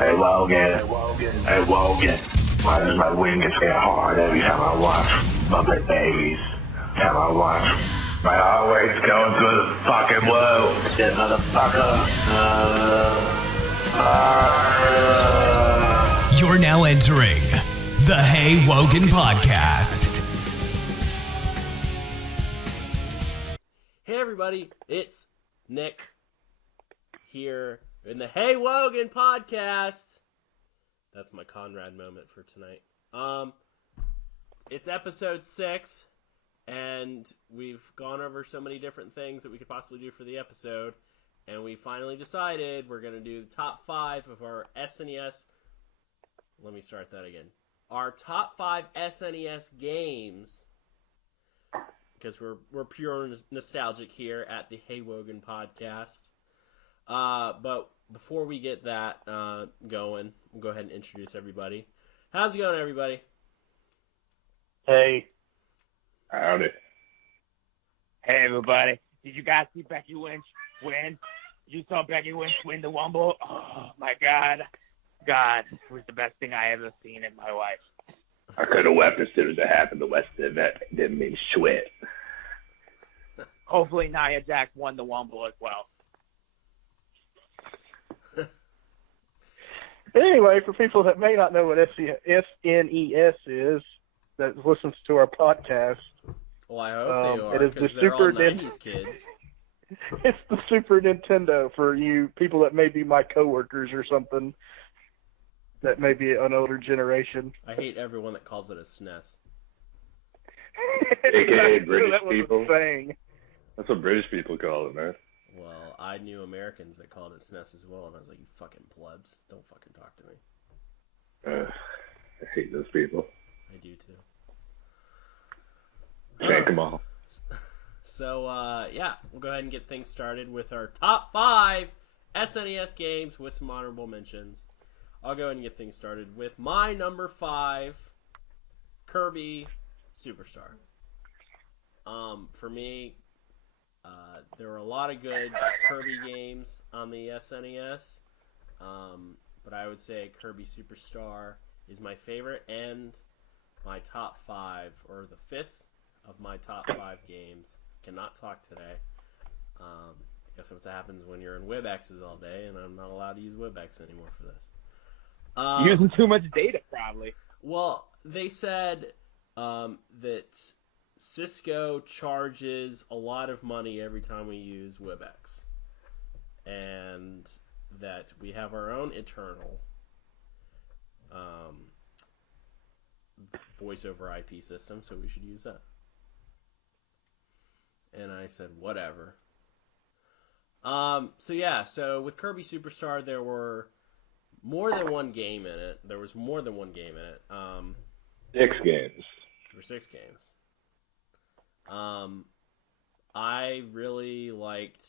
Hey Wogan, hey Wogan. Why does my wings get hard every time I watch Muppet Babies? Every time I watch, my heart rate's going through the fucking roof. This motherfucker. You're now entering the Hey Wogan podcast. Hey everybody, it's Nick here in the Hey Wogan podcast. That's my Conrad moment for tonight. It's episode 6, and we've gone over so many different things that we could possibly do for the episode, and we finally decided we're going to do the top 5 of our SNES. Let me start that again. Our top 5 SNES games, because we're pure nostalgic here at the Hey Wogan podcast. But before we get that going, we'll go ahead and introduce everybody. How's it going, everybody? Hey. Howdy. Hey, everybody. Did you guys see Becky Lynch win? You saw Becky Lynch win the Rumble? Oh, my God. God, it was the best thing I ever seen in my life. I could have wept as soon as it happened. The rest of it didn't mean shit. Hopefully Nia Jax won the Rumble as well. Anyway, for people that may not know what SNES is, that listens to our podcast, Well, I hope they are, it is because the they're all Super 90s kids. it's the Super Nintendo for you people that may be my coworkers or something that may be an older generation. I hate everyone that calls it a SNES. AKA British that was people. A saying. That's what British people call it, man. Well, I knew Americans that called it SNES as well, and I was like, you fucking plebs. Don't fucking talk to me. I hate those people. I do too. Shank them all. So, yeah, we'll go ahead and get things started with our top 5 SNES games with some honorable mentions. I'll go ahead and get things started with my number 5, Kirby Superstar. For me, there were a lot of good Kirby games on the SNES, but I would say Kirby Superstar is my favorite and my top 5, or the 5th of my top 5 games. Cannot talk today. I guess that's what happens when you're in WebExes all day, and I'm not allowed to use WebEx anymore for this. Using too much data, probably. Well, they said that Cisco charges a lot of money every time we use WebEx, and that we have our own internal voice over IP system, so we should use that. And I said, whatever. So with Kirby Superstar, there were more than one game in it. 6 games. There were 6 games. I really liked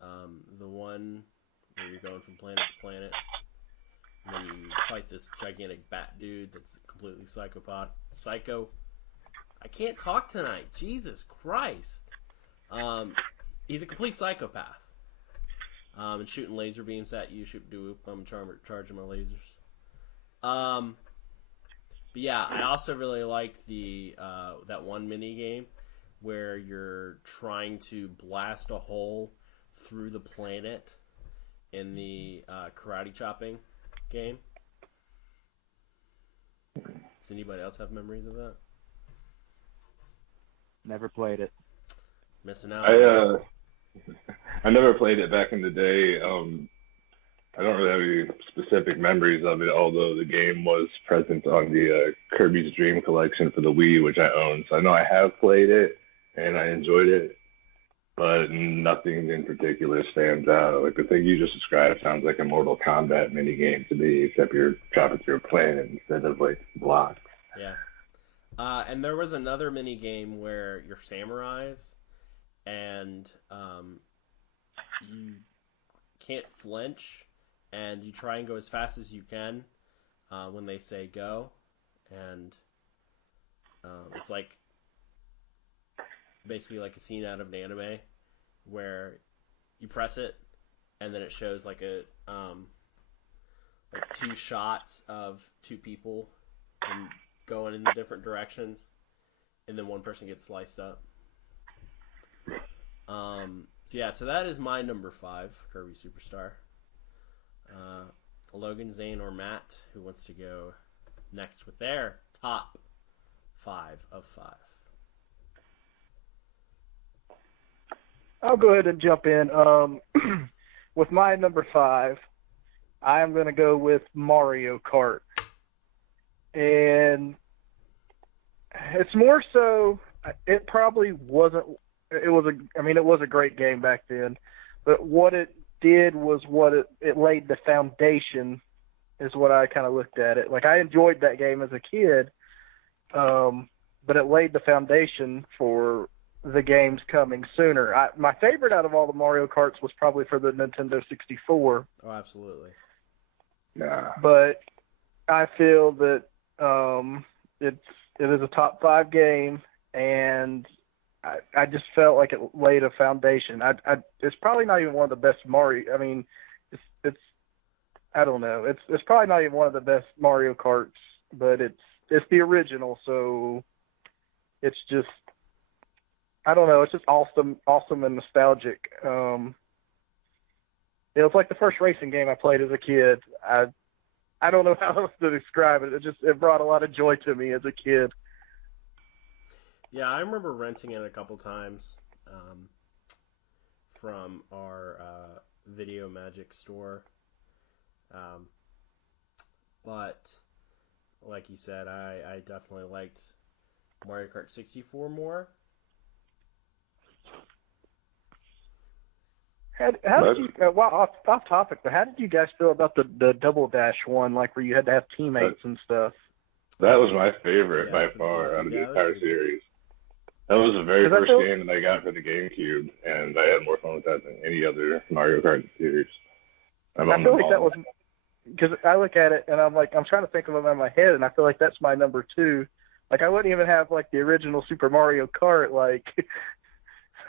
the one where you're going from planet to planet, and then you fight this gigantic bat dude that's completely psycho. I can't talk tonight. Jesus Christ. He's a complete psychopath. And shooting laser beams at you. I'm charging my lasers. But yeah, I also really liked the that one mini game where you're trying to blast a hole through the planet in the karate chopping game. Does anybody else have memories of that? Never played it. Missing out. I never played it back in the day. I don't really have any specific memories of it, although the game was present on the Kirby's Dream Collection for the Wii, which I own. So I know I have played it, and I enjoyed it, but nothing in particular stands out. Like the thing you just described sounds like a Mortal Kombat minigame to me, except you're chopping through a planet instead of like blocks. Yeah. And there was another mini game where you're samurais, and you can't flinch, and you try and go as fast as you can when they say go, and it's like basically like a scene out of an anime where you press it and then it shows like a like 2 shots of 2 people and going in different directions, and then one person gets sliced up. So that is my number 5, Kirby Superstar. Logan, Zane, or Matt, who wants to go next with their top 5 of 5? I'll go ahead and jump in. With my number 5, I am going to go with Mario Kart. And it's more so, it probably wasn't, it was a great game back then, but what it did was it laid the foundation, is what I kind of looked at it. Like, I enjoyed that game as a kid, but it laid the foundation for the games coming sooner. My favorite out of all the Mario Karts was probably for the Nintendo 64. Oh, absolutely. Yeah. But I feel that it is a top 5 game, and I just felt like it laid a foundation. It's probably not even one of the best Mario. I mean, it's I don't know. It's probably not even one of the best Mario Karts, but it's the original, so it's just, I don't know. It's just awesome and nostalgic. It was like the first racing game I played as a kid. I don't know how else to describe it. It brought a lot of joy to me as a kid. Yeah, I remember renting it a couple times from our Video Magic store. But like you said, I definitely liked Mario Kart 64 more. How did you? Well, off topic, but how did you guys feel about the Double Dash one, like where you had to have teammates and stuff? That was my favorite by for the far out of the GameCube, entire yeah, series. That was the very 'Cause I first feel- game that I got for the GameCube, and I had more fun with that than any other Mario Kart series. I feel like that was, because I look at it and I'm trying to think of them in my head, and I feel like that's my number 2. Like, I wouldn't even have like the original Super Mario Kart, like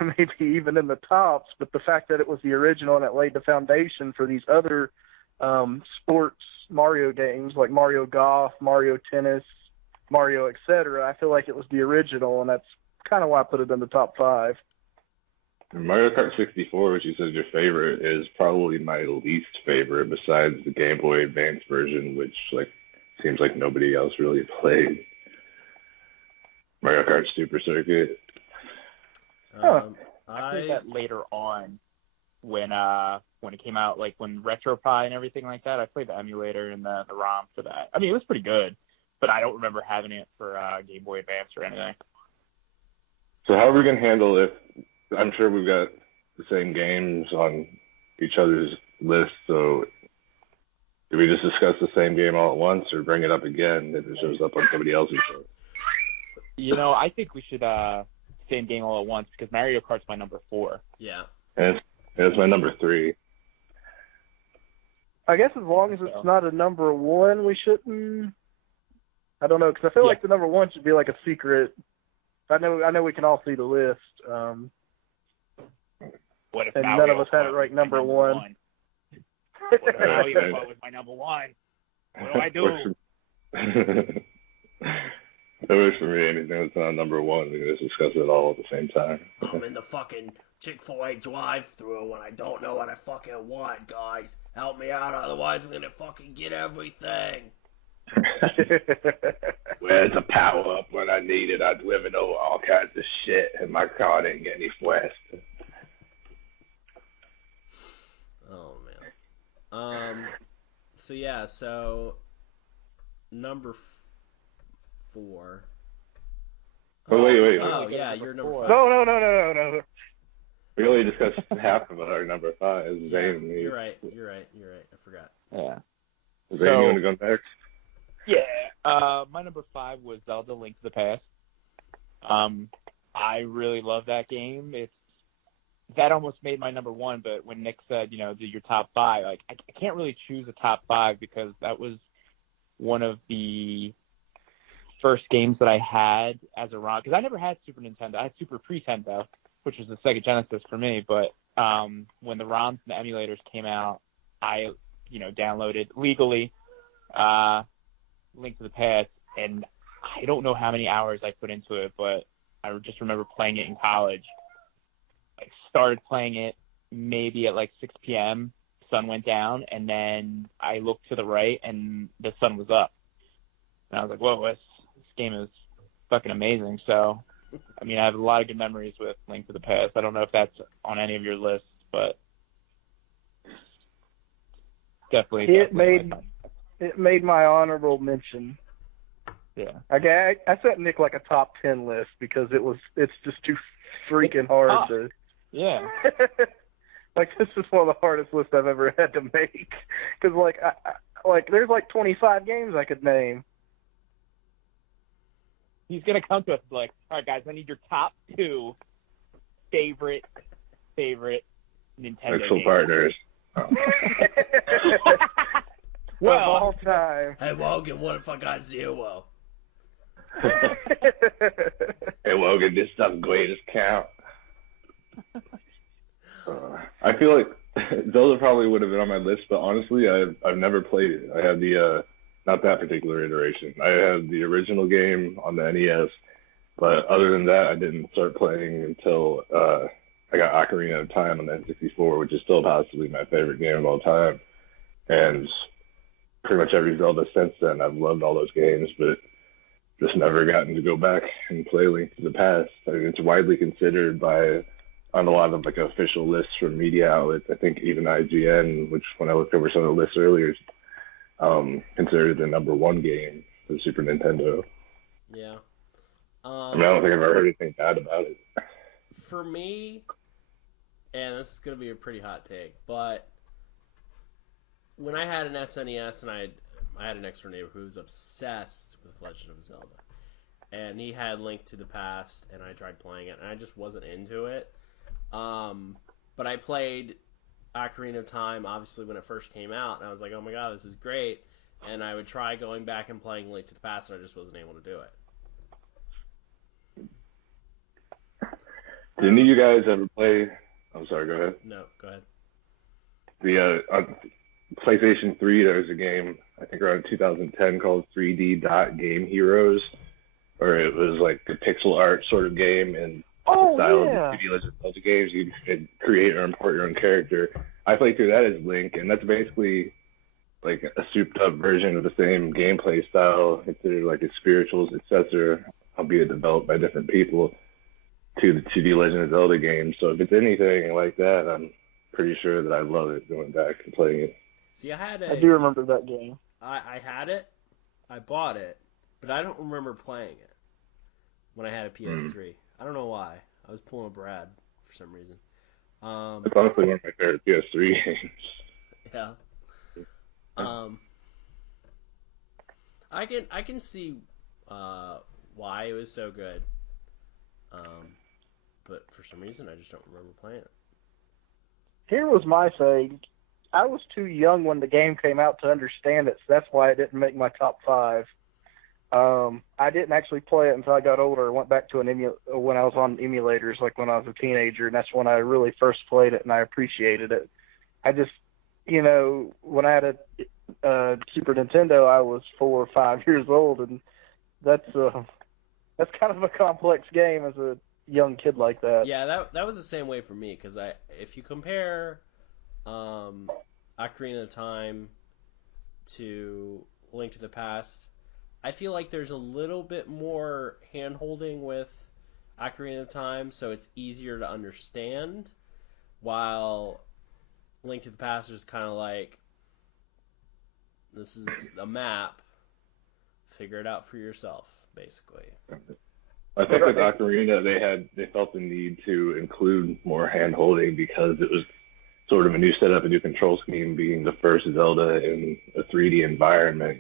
maybe even in the tops, but the fact that it was the original and it laid the foundation for these other sports Mario games like Mario Golf, Mario Tennis, Mario, etc. I feel like it was the original, and that's kind of why I put it in the top 5. Mario Kart 64, which you said is your favorite, is probably my least favorite besides the Game Boy Advance version, which seems like nobody else really played. Mario Kart Super Circuit. I played that later on when it came out, like when RetroPie and everything like that. I played the emulator and the ROM for that. I mean, it was pretty good, but I don't remember having it for Game Boy Advance or anything. So how are we going to handle if, I'm sure we've got the same games on each other's list, so do we just discuss the same game all at once or bring it up again if it shows up on somebody else's list? You know, I think we should same game all at once, because Mario Kart's my number 4. Yeah. And it's my number 3. I guess as long as it's not a number 1, we shouldn't. I don't know, because I feel like the number 1 should be like a secret. I know we can all see the list. What if and Mario none of us had it Kart right was my number 1. What if Mario Kart was my number 1? What do I do? It works for me. Anything that's not number 1, we can just discuss it all at the same time. I'm in the fucking Chick-fil-A drive-thru and I don't know what I fucking want, guys. Help me out, otherwise I'm gonna fucking get everything. Where's the power up when I need it? I delivered over all kinds of shit and my car didn't get any west. Oh man. So number 4. Oh wait. Oh yeah, you're number 5. No. We only discussed half of our number 5. Zane and me. You're right. I forgot. Yeah. Zane, you want to go next? Yeah. My number 5 was Zelda: Link to the Past. I really love that game. That almost made my number 1, but when Nick said, do your top 5, like I can't really choose a top 5 because that was one of the first games that I had as a ROM, because I never had Super Nintendo. I had Super Pretendo, which was the Sega Genesis for me, but when the ROMs and the emulators came out, I downloaded legally Link to the Past, and I don't know how many hours I put into it, but I just remember playing it in college. I started playing it maybe at like 6 p.m. Sun went down, and then I looked to the right, and the sun was up. And I was like, whoa, this game is fucking amazing. So, I mean, I have a lot of good memories with Link to the Past. I don't know if that's on any of your lists, but definitely. It made my honorable mention. Yeah. Okay, I set Nick like a top 10 list because it's just too freaking hard to. Yeah. Like, this is one of the hardest lists I've ever had to make. Because, there's like 25 games I could name. He's going to come to us like, all right, guys, I need your top 2 favorite Nintendo Sexual games. partners. Oh. Well, of all time. Hey, Wogan, what if I got 0? Hey, Wogan, this stuff greatest count. I feel like Zelda probably would have been on my list, but honestly, I've never played it. I had the not that particular iteration. I had the original game on the NES, but other than that, I didn't start playing until I got Ocarina of Time on the N64, which is still possibly my favorite game of all time. And pretty much every Zelda since then, I've loved all those games, but just never gotten to go back and play Link to the Past. I mean, it's widely considered on a lot of like official lists from media outlets. I think even IGN, which when I looked over some of the lists earlier, considered the #1 game for the Super Nintendo. Yeah. I mean, I don't think I've ever heard anything bad about it. For me, and this is going to be a pretty hot take, but when I had an SNES and I had an next door neighbor who was obsessed with Legend of Zelda, and he had Link to the Past, and I tried playing it, and I just wasn't into it. But I played Ocarina of Time, obviously, when it first came out, and I was like, oh my god, this is great. And I would try going back and playing Link to the Past, and I just wasn't able to do it. Did any of you guys ever play? I'm sorry, go ahead. No, go ahead. The on PlayStation 3, there was a game, I think around 2010, called 3D Dot Game Heroes, where it was like a pixel art sort of game, and the style of the 2D Legend of Zelda games, you could create or import your own character. I played through that as Link, and that's basically like a souped up version of the same gameplay style, considered like a spiritual successor, albeit developed by different people, to the 2D Legend of Zelda games. So if it's anything like that, I'm pretty sure that I love it going back and playing it. See, I do remember that game. I had it, I bought it, but I don't remember playing it when I had a PS3. I don't know why. I was pulling a Brad for some reason. It's honestly one of my favorite PS3 games. Yeah. I can see why it was so good. But for some reason I just don't remember playing it. Here was my thing. I was too young when the game came out to understand it, so that's why it didn't make my top 5. I didn't actually play it until I got older. I went back to when I was on emulators, like when I was a teenager, and that's when I really first played it, and I appreciated it. I just, when I had a Super Nintendo, I was 4 or 5 years old, and that's kind of a complex game as a young kid like that. Yeah, that was the same way for me, because if you compare Ocarina of Time to Link to the Past, I feel like there's a little bit more hand-holding with Ocarina of Time, so it's easier to understand, while Link to the Past is kind of like, this is a map, figure it out for yourself, basically. I think with Ocarina, they felt the need to include more hand-holding because it was sort of a new setup, a new control scheme, being the first Zelda in a 3D environment,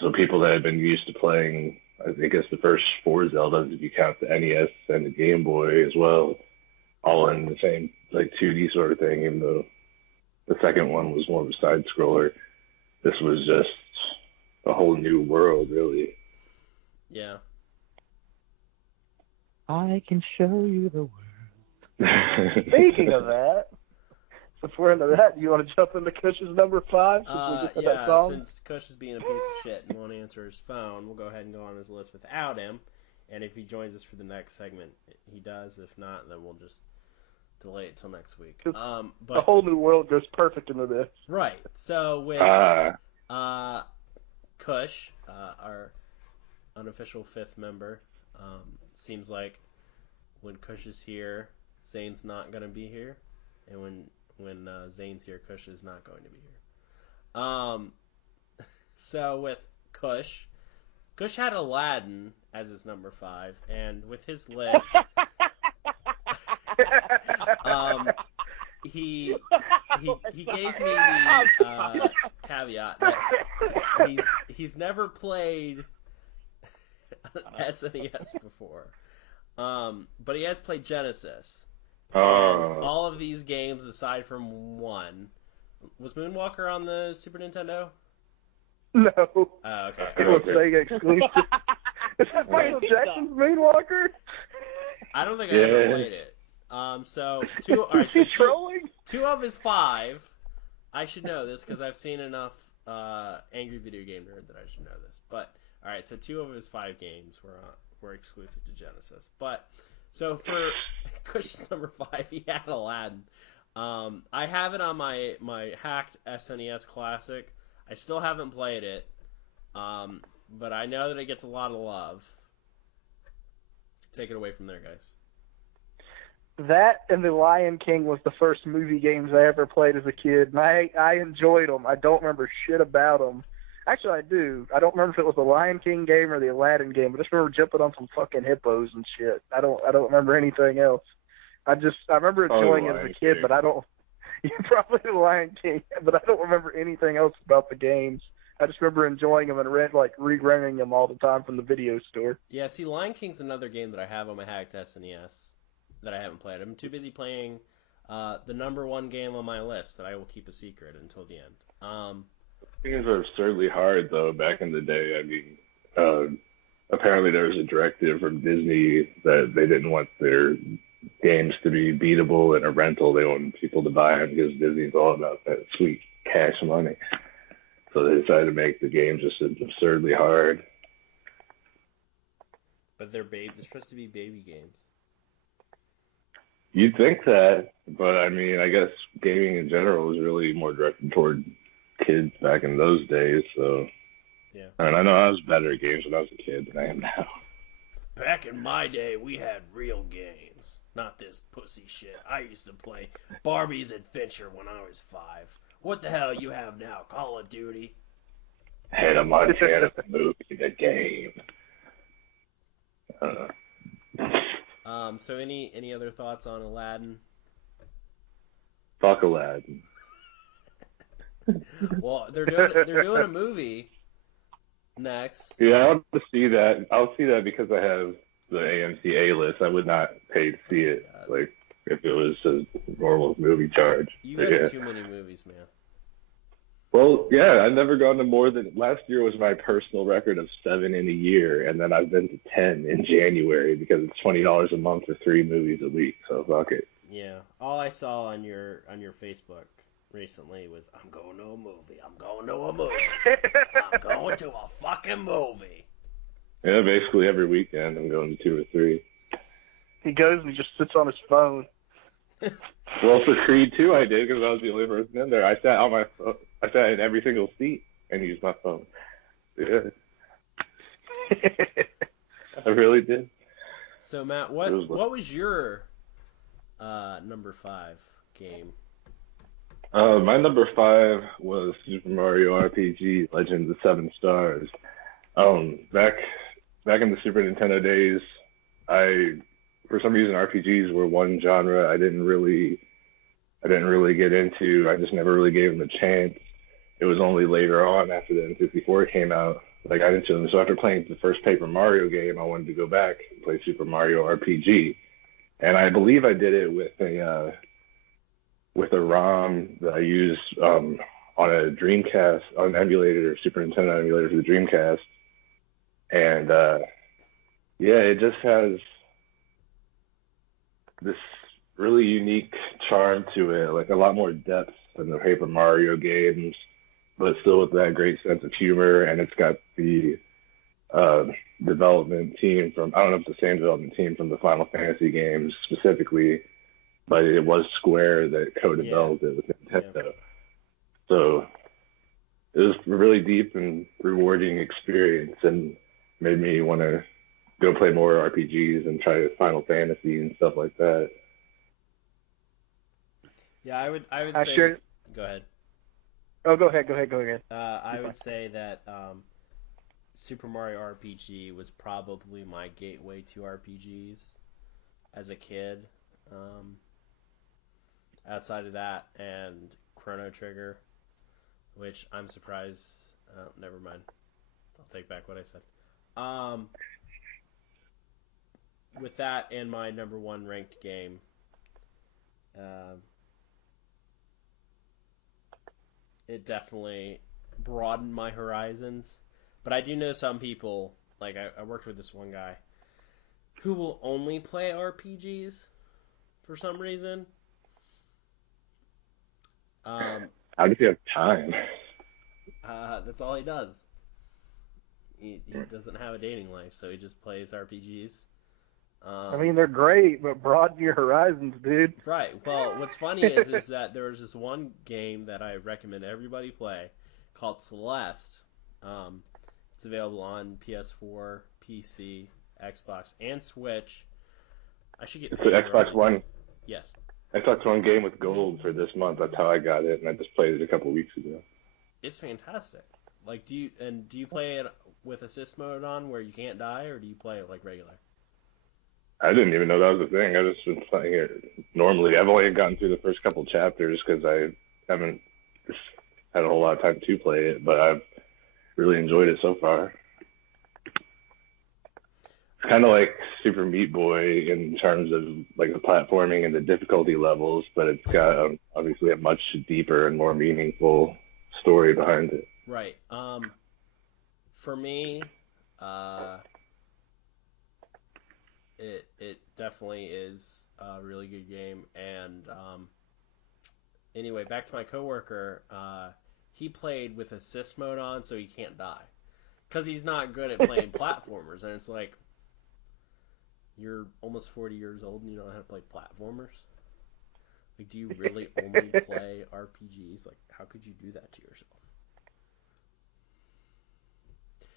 So people that had been used to playing, I guess the first 4 Zeldas, if you count the NES and the Game Boy as well, all in the same like 2D sort of thing, even though the second one was more of a side scroller. This was just a whole new world, really. Yeah. I can show you the world. Speaking of that, If we're into that, you want to jump into Cush's number 5 since we just had that song? Since Cush is being a piece of shit and won't answer his phone, we'll go ahead and go on his list without him. And if he joins us for the next segment, he does. If not, then we'll just delay it till next week. But a whole new world goes perfect into this. Right. So with Cush, our unofficial 5th member, seems like when Cush is here, Zane's not going to be here. And when Zane's here, Cush is not going to be here. So with Cush had Aladdin as his number 5, and with his list, he gave me the caveat that he's never played SNES before, but he has played Genesis. All of these games, aside from one, was Moonwalker on the Super Nintendo? No. Oh, okay. It was Sega exclusive. Is that Michael Jackson's Moonwalker? I don't think I ever played it. So two. All right. So two of his 5. I should know this because I've seen enough Angry Video Game Nerd that I should know this. But all right. So 2 of his 5 games were exclusive to Genesis. But so for Cush's number 5, he had Aladdin. I have it on my hacked SNES Classic. I still haven't played it, but I know that it gets a lot of love. Take it away from there, guys. That and The Lion King was the first movie games I ever played as a kid, and I enjoyed them. I don't remember shit about them. Actually, I do. I don't remember if it was the Lion King game or the Aladdin game. I just remember jumping on some fucking hippos and shit. I don't remember anything else. I remember enjoying it as a kid, but I don't. Probably the Lion King, but I don't remember anything else about the games. I just remember enjoying them and rerunning them all the time from the video store. Yeah, see, Lion King's another game that I have on my hacked SNES that I haven't played. I'm too busy playing the number 1 game on my list that I will keep a secret until the end. Games are absurdly hard, though, back in the day. I mean, apparently there was a directive from Disney that they didn't want their games to be beatable in a rental. They wanted people to buy them because Disney's all about that sweet cash money. So they decided to make the games just absurdly hard. But they're supposed to be baby games. You'd think that, but I mean, I guess gaming in general was really more directed toward kids back in those days. So, yeah. And I know I was better at games when I was a kid than I am now. Back in my day, we had real games, not this pussy shit. I used to play Barbie's Adventure when I was 5. What the hell you have now? Call of Duty? Hannah Montana movie, the game. So any other thoughts on Aladdin? Fuck Aladdin. Well, they're doing a movie next. Yeah, I want to see that. I'll see that because I have the AMC A list. I would not pay to see it, like if it was a normal movie charge. You go to too many movies, man. Well, yeah, I've never gone to more than last year was my personal record of 7 in a year, and then I've been to 10 in January because it's $20 a month for 3 movies a week. So fuck it. Yeah, all I saw on your Facebook recently was I'm going to a movie. I'm going to a movie. I'm going to a fucking movie. Yeah, basically every weekend I'm going to 2 or 3. He goes and he just sits on his phone. Well, for Creed 2 I did because I was the only person in there. I sat on my phone. I sat in every single seat and used my phone. Yeah. I really did. So Matt, what was your number 5 game? My number 5 was Super Mario RPG Legend of the 7 Stars. Back in the Super Nintendo days, for some reason RPGs were one genre I didn't really get into. I just never really gave them a chance. It was only later on after the N64 came out, like I didn't. So after playing the first Paper Mario game, I wanted to go back and play Super Mario RPG, and I believe I did it with a ROM that I used on a Dreamcast, on an emulator, or Super Nintendo emulator for the Dreamcast, and yeah, it just has this really unique charm to it, like a lot more depth than the Paper Mario games, but still with that great sense of humor. And it's got the uh, development team from, I don't know if it's the same development team from the Final Fantasy games specifically, but it was Square that co-developed it with Nintendo. Yeah. So it was a really deep and rewarding experience and made me want to go play more RPGs and try Final Fantasy and stuff like that. Yeah, I would I say. sure. Go ahead. Oh, go ahead. I would say that Super Mario RPG was probably my gateway to RPGs as a kid. Outside of that, and Chrono Trigger, which I'm surprised. Never mind. I'll take back what I said. With that and my number one ranked game, it definitely broadened my horizons. But I do know some people, like I worked with this one guy, who will only play RPGs for some reason. How does he have time? That's all he does. He doesn't have a dating life, so he just plays RPGs. I mean, they're great, but broaden your horizons, dude. Right. Well, what's funny is that there was this one game that I recommend everybody play called Celeste. It's available on PS4, PC, Xbox, and Switch. I should get It's paid the for all Xbox these. One. Yes. Xbox One game with gold for this month. That's how I got it, and I just played it a couple weeks ago. It's fantastic. Like, do you play it with assist mode on where you can't die, or do you play it like regular? I didn't even know that was a thing. I've just been playing it normally. I've only gotten through the first couple chapters because I haven't had a whole lot of time to play it, but I've really enjoyed it so far. It's kind of like Super Meat Boy in terms of like the platforming and the difficulty levels, but it's got obviously a much deeper and more meaningful story behind it. Right. For me, it definitely is a really good game. And anyway, back to my coworker. He played with assist mode on, so he can't die because he's not good at playing platformers. And it's like, you're almost 40 years old and you don't know how to play platformers. Like, do you really only play RPGs? Like, how could you do that to yourself?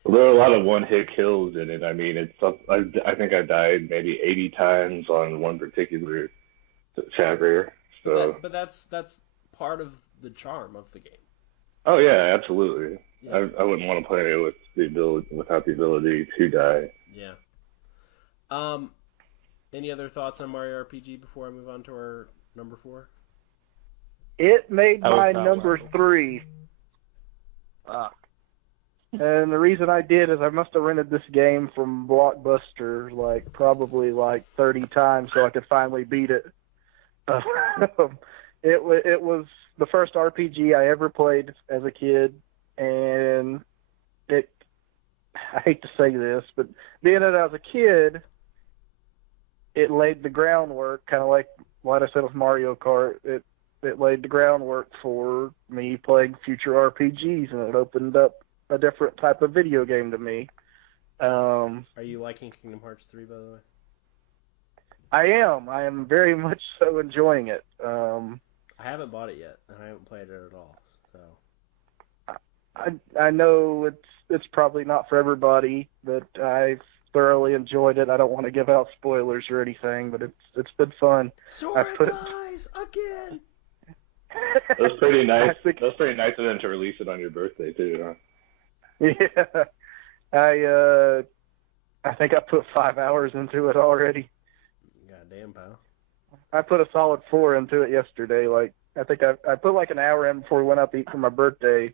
Well, there are a lot of one-hit kills in it. I mean, I think I died maybe 80 times on one particular chapter. So. But that's part of the charm of the game. Oh yeah, absolutely. Yeah. I wouldn't want to play it with without the ability to die. Yeah. Any other thoughts on Mario RPG before I move on to our number 4? It made my number 3. And the reason I did is I must have rented this game from Blockbuster probably 30 times so I could finally beat it. It was the first RPG I ever played as a kid, and I hate to say this, but being that I was a kid, it laid the groundwork, kind of like what I said with Mario Kart. It laid the groundwork for me playing future RPGs, and it opened up a different type of video game to me. Are you liking Kingdom Hearts 3, by the way? I am very much so enjoying it. I haven't bought it yet, and I haven't played it at all. So I know it's probably not for everybody, but I've thoroughly enjoyed it. I don't want to give out spoilers or anything, but it's been fun. Sora dies again. That was pretty nice. That was pretty nice of them to release it on your birthday too, huh? Yeah, I think I put 5 hours into it already. Goddamn, pal. I put a solid 4 into it yesterday. I think I put an hour in before we went out to eat for my birthday.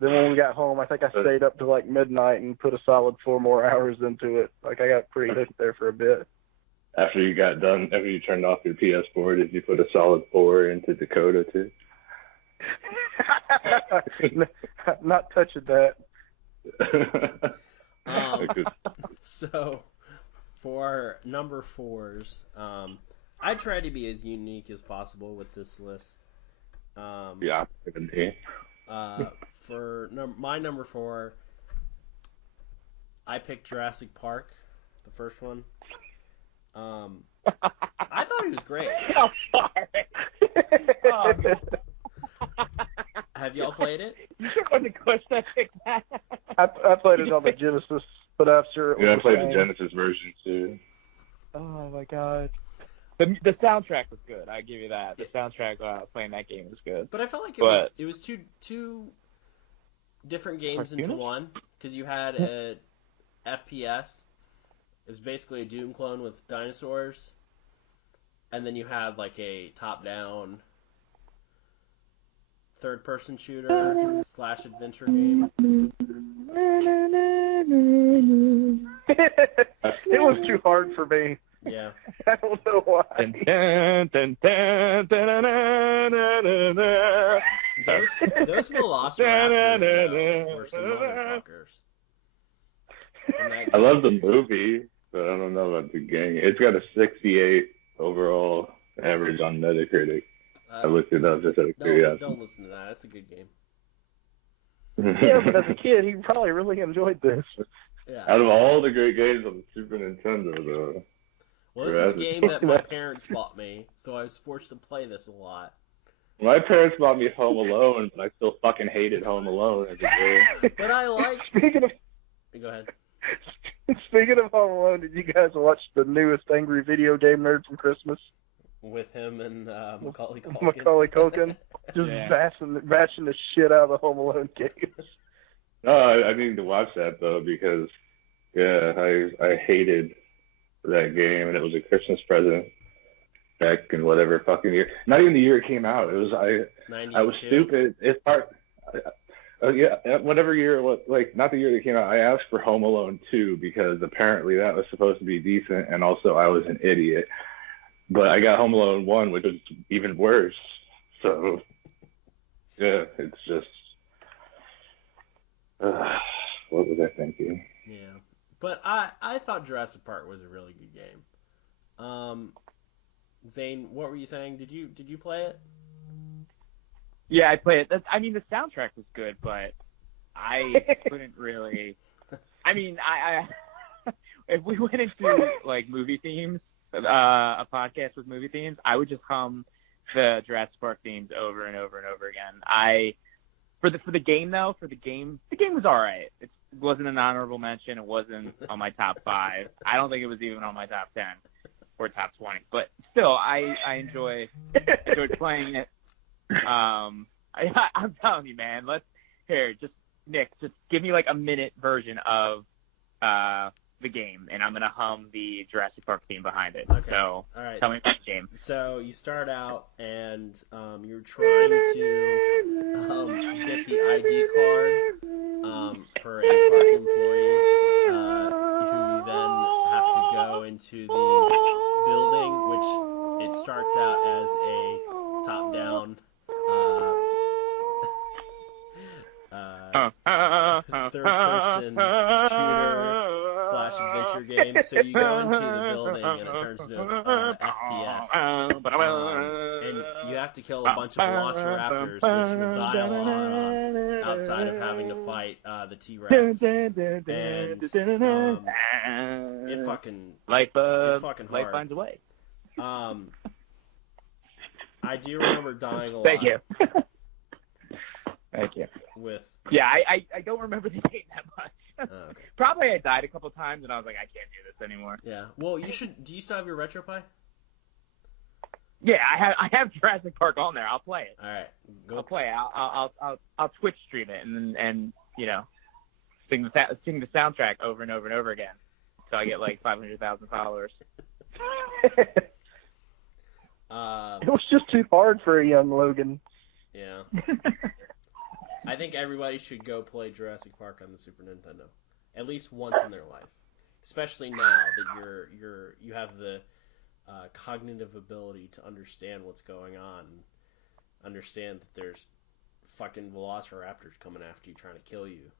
Then when we got home, I think I stayed up to midnight and put a solid 4 more hours into it. I got pretty hooked there for a bit. After you turned off your PS4, did you put a solid 4 into Dakota too? Not touching that. So, for number 4s, I tried to be as unique as possible with this list. Yeah, me. For my number 4, I picked Jurassic Park, the first one. I thought he was great. I'm sorry. Oh, Have y'all played it? you sure wasn't Kush that picked that? I played it on the Genesis, but I'm sure it Yeah, I was played the the same. Genesis version too. Oh my god. The soundtrack was good. I give you that. The soundtrack playing that game was good. But I felt like But- it was two different games Cartoonish? into one, because you had a FPS. It was basically a Doom clone with dinosaurs, and then you had like a top-down third-person shooter / adventure game. It was too hard for me. Yeah. I don't know why. Dun, dun, dun, dun, dun, dun, dun, dun, dun. Those velociraptors were some motherfuckers. In that I game. love the movie, but I don't know about the game. It's got a 68 overall average on Metacritic. I looked it up just out of curiosity. Don't listen to that. That's a good game. Yeah, but as a kid, he probably really enjoyed this. Yeah. Out of all the great games on the Super Nintendo, though. Well, this is a game that my parents bought me, so I was forced to play this a lot. My parents bought me Home Alone, but I still fucking hated Home Alone as a game. But I like. Speaking of Go ahead. Speaking of Home Alone, did you guys watch the newest Angry Video Game Nerd from Christmas? With him and Macaulay Culkin. Macaulay Culkin, just Yeah. bashing the shit out of the Home Alone games. No, I need to watch that though because, yeah, I hated that game and it was a Christmas present back in whatever fucking year. Not even the year it came out. It was I was 92. stupid. It's part. Yeah, whatever year it was, like not the year that came out. I asked for Home Alone 2 because apparently that was supposed to be decent, and also I was an idiot. But I got Home Alone 1, which was even worse. So yeah, it's just what was I thinking? Yeah, but I thought Jurassic Park was a really good game. Zane, what were you saying? Did you play it? Yeah, I played it. I mean, the soundtrack was good, but I couldn't really. I mean, I if we went into like movie themes, a podcast with movie themes, I would just hum the Jurassic Park themes over and over and over again. For the game though, the game was all right. It wasn't an honorable mention. It wasn't on my top 5. I don't think it was even on my top 10 or top 20. But still, I enjoyed playing it. I'm telling you, man. Nick, just give me like a minute version of the game, and I'm gonna hum the Jurassic Park theme behind it. Okay. So, All right. tell me about the game. So you start out and you're trying to get the ID card for a park employee who you then have to go into the building, which it starts out as a top-down third-person shooter / adventure game. So you go into the building and it turns into FPS. And you have to kill a bunch of velociraptors, which you'll die a lot on, outside of having to fight the T-Rex. And it fucking it's fucking hard. Life finds a way. I do remember dying a lot. Thank you. Thank you. With Yeah, I don't remember the game that much. okay. Probably I died a couple times and I was like, I can't do this anymore. Yeah. Well, you should. Do you still have your RetroPie? Yeah, I have Jurassic Park on there. I'll play it. All right. Go. I'll play it. I'll Twitch stream it and you know sing the soundtrack over and over and over again until I get like 500,000 followers. It was just too hard for a young Logan. Yeah. I think everybody should go play Jurassic Park on the Super Nintendo, at least once in their life. Especially now that you have the cognitive ability to understand what's going on, and understand that there's fucking velociraptors coming after you trying to kill you,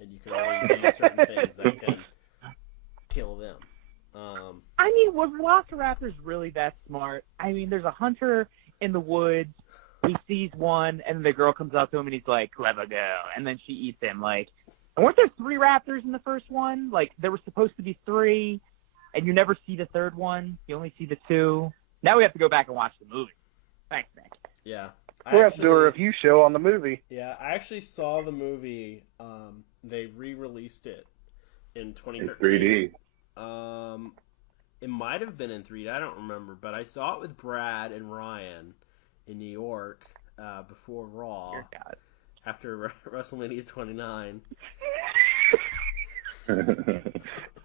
and you can only do certain things that can kill them. I mean, was Velociraptors really that smart? I mean, there's a hunter in the woods. He sees one, and the girl comes up to him, and he's like, "Clever girl," and then she eats him. Like, weren't there 3 raptors in the first one? Like, there were supposed to be 3, and you never see the third one. You only see the 2. Now we have to go back and watch the movie. Thanks, Nick. Yeah. We'll have to do a review show on the movie. Yeah, I actually saw the movie. They re-released it in 2013. 3D. It might have been in 3D. I don't remember, but I saw it with Brad and Ryan in New York before Raw. Dear God. After WrestleMania 29.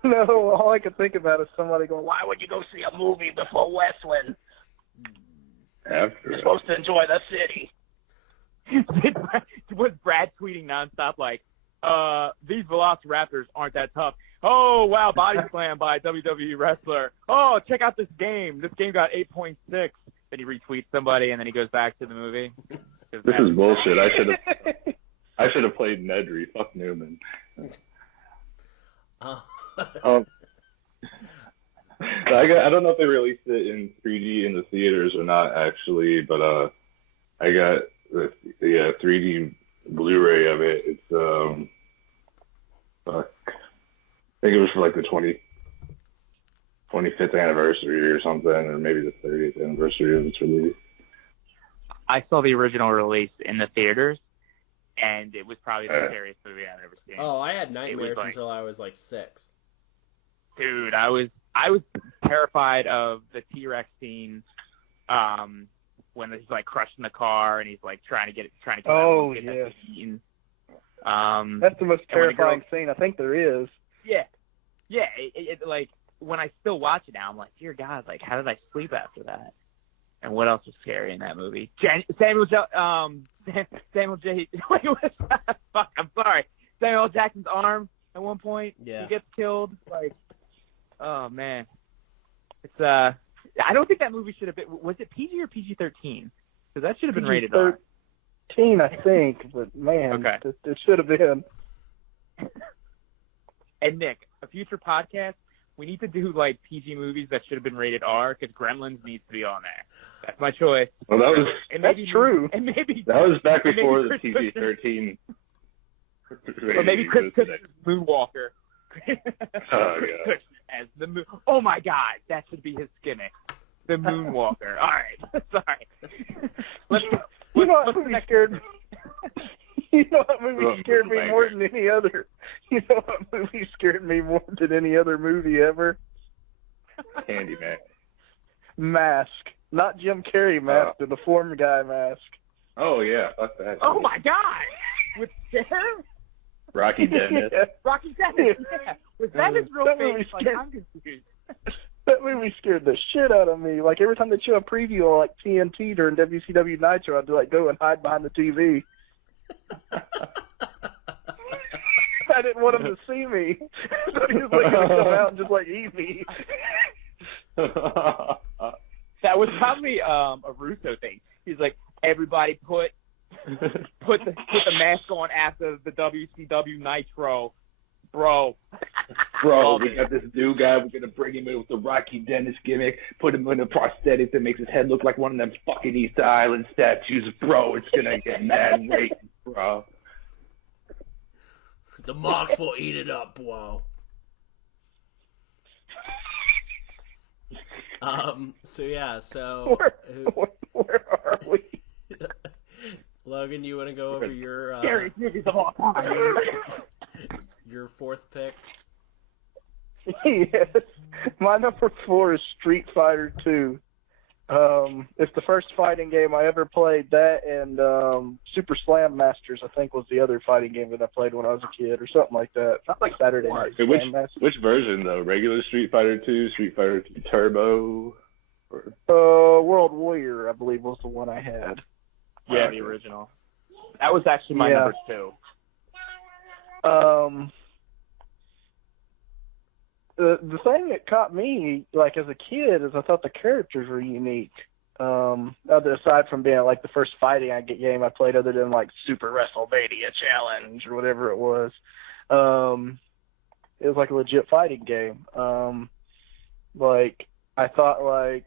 No, all I can think about is somebody going, "Why would you go see a movie before wrestling? You're supposed to enjoy the city." Was Brad tweeting nonstop like, "These Velociraptors aren't that tough. Oh, wow, body slam by a WWE wrestler. Oh, check out this game. This game got 8.6. Then he retweets somebody, and then he goes back to the movie. This is bullshit. I should have played Nedry. Fuck Newman. I don't know if they released it in 3D in the theaters or not, actually, but I got the 3D Blu-ray of it. It's fuck. I think it was for like the 25th anniversary or something, or maybe the 30th anniversary of its release. I saw the original release in the theaters, and it was probably the scariest movie I've ever seen. Oh, I had nightmares until I was like 6. Dude, I was terrified of the T-Rex scene when he's like crushing the car and he's like trying to get Oh, yes. That's the most terrifying scene I think there is. Yeah. It like when I still watch it now, I'm like, dear God, like how did I sleep after that? And what else was scary in that movie? Samuel L. Jackson's arm at one point. Yeah. He gets killed. Like, oh man, it's I don't think that movie should have been. Was it PG or PG-13? Because that should have been rated R. 13, I think, but man, okay. It should have been. And Nick, a future podcast, we need to do like PG movies that should have been rated R because Gremlins needs to be on there. That's my choice. Well, that's true. And maybe that was back before the PG-13. Or maybe Chris Cushing's Moonwalker. Oh yeah. As the moon. Oh my God, that should be his gimmick. The Moonwalker. All right, sorry. You know what movie scared me? You know what movie scared me more than any other? You know what movie scared me more than any other movie ever? Candyman. Mask. Not Jim Carrey mask, the deformed guy mask. Oh yeah, fuck that. Oh my God! With Cher? Rocky Dennis. Yeah. Rocky Dennis. Yeah. Was that his real face? Like, I'm confused. That movie scared the shit out of me. Like every time they show a preview on like TNT during WCW Nitro, I'd like go and hide behind the TV. I didn't want him to see me. So he was like gonna come out and just like eat me. That was probably a Russo thing. He's like, everybody put the mask on after the WCW Nitro, bro. Bro, we got this new guy. We're gonna bring him in with the Rocky Dennis gimmick. Put him in a prosthetic that makes his head look like one of them fucking East Island statues, bro. It's gonna get mad ratings, bro. The Mox will eat it up, bro. So Where are we? Logan, you want to go over your Scariest movies of all time. your 4th pick? Yes. My number 4 is Street Fighter 2. It's the first fighting game I ever played. That and Super Slam Masters, I think, was the other fighting game that I played when I was a kid, or something like that. Not like Saturday Night Slam Masters. Which version though? Regular Street Fighter 2, Street Fighter 2 Turbo, or World Warrior, I believe, was the one I had. Yeah, the original. That was actually my number 2. The thing that caught me, like, as a kid, is I thought the characters were unique. Aside from being, like, the first fighting game I played, other than, like, Super WrestleMania Challenge or whatever it was. It was, like, a legit fighting game. Like, I thought, like,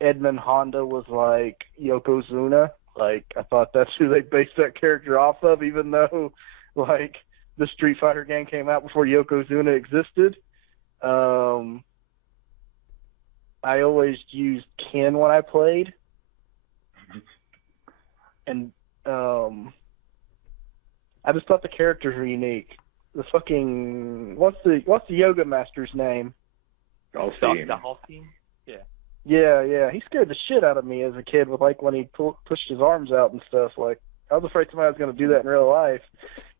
Edmund Honda was, like, Yokozuna. Like, I thought that's who they based that character off of, even though, like, the Street Fighter game came out before Yokozuna existed. I always used Ken when I played. And, I just thought the characters were unique. The fucking what's the yoga master's name? Holstein. Yeah. He scared the shit out of me as a kid with like when he pushed his arms out and stuff. Like I was afraid somebody was gonna do that in real life.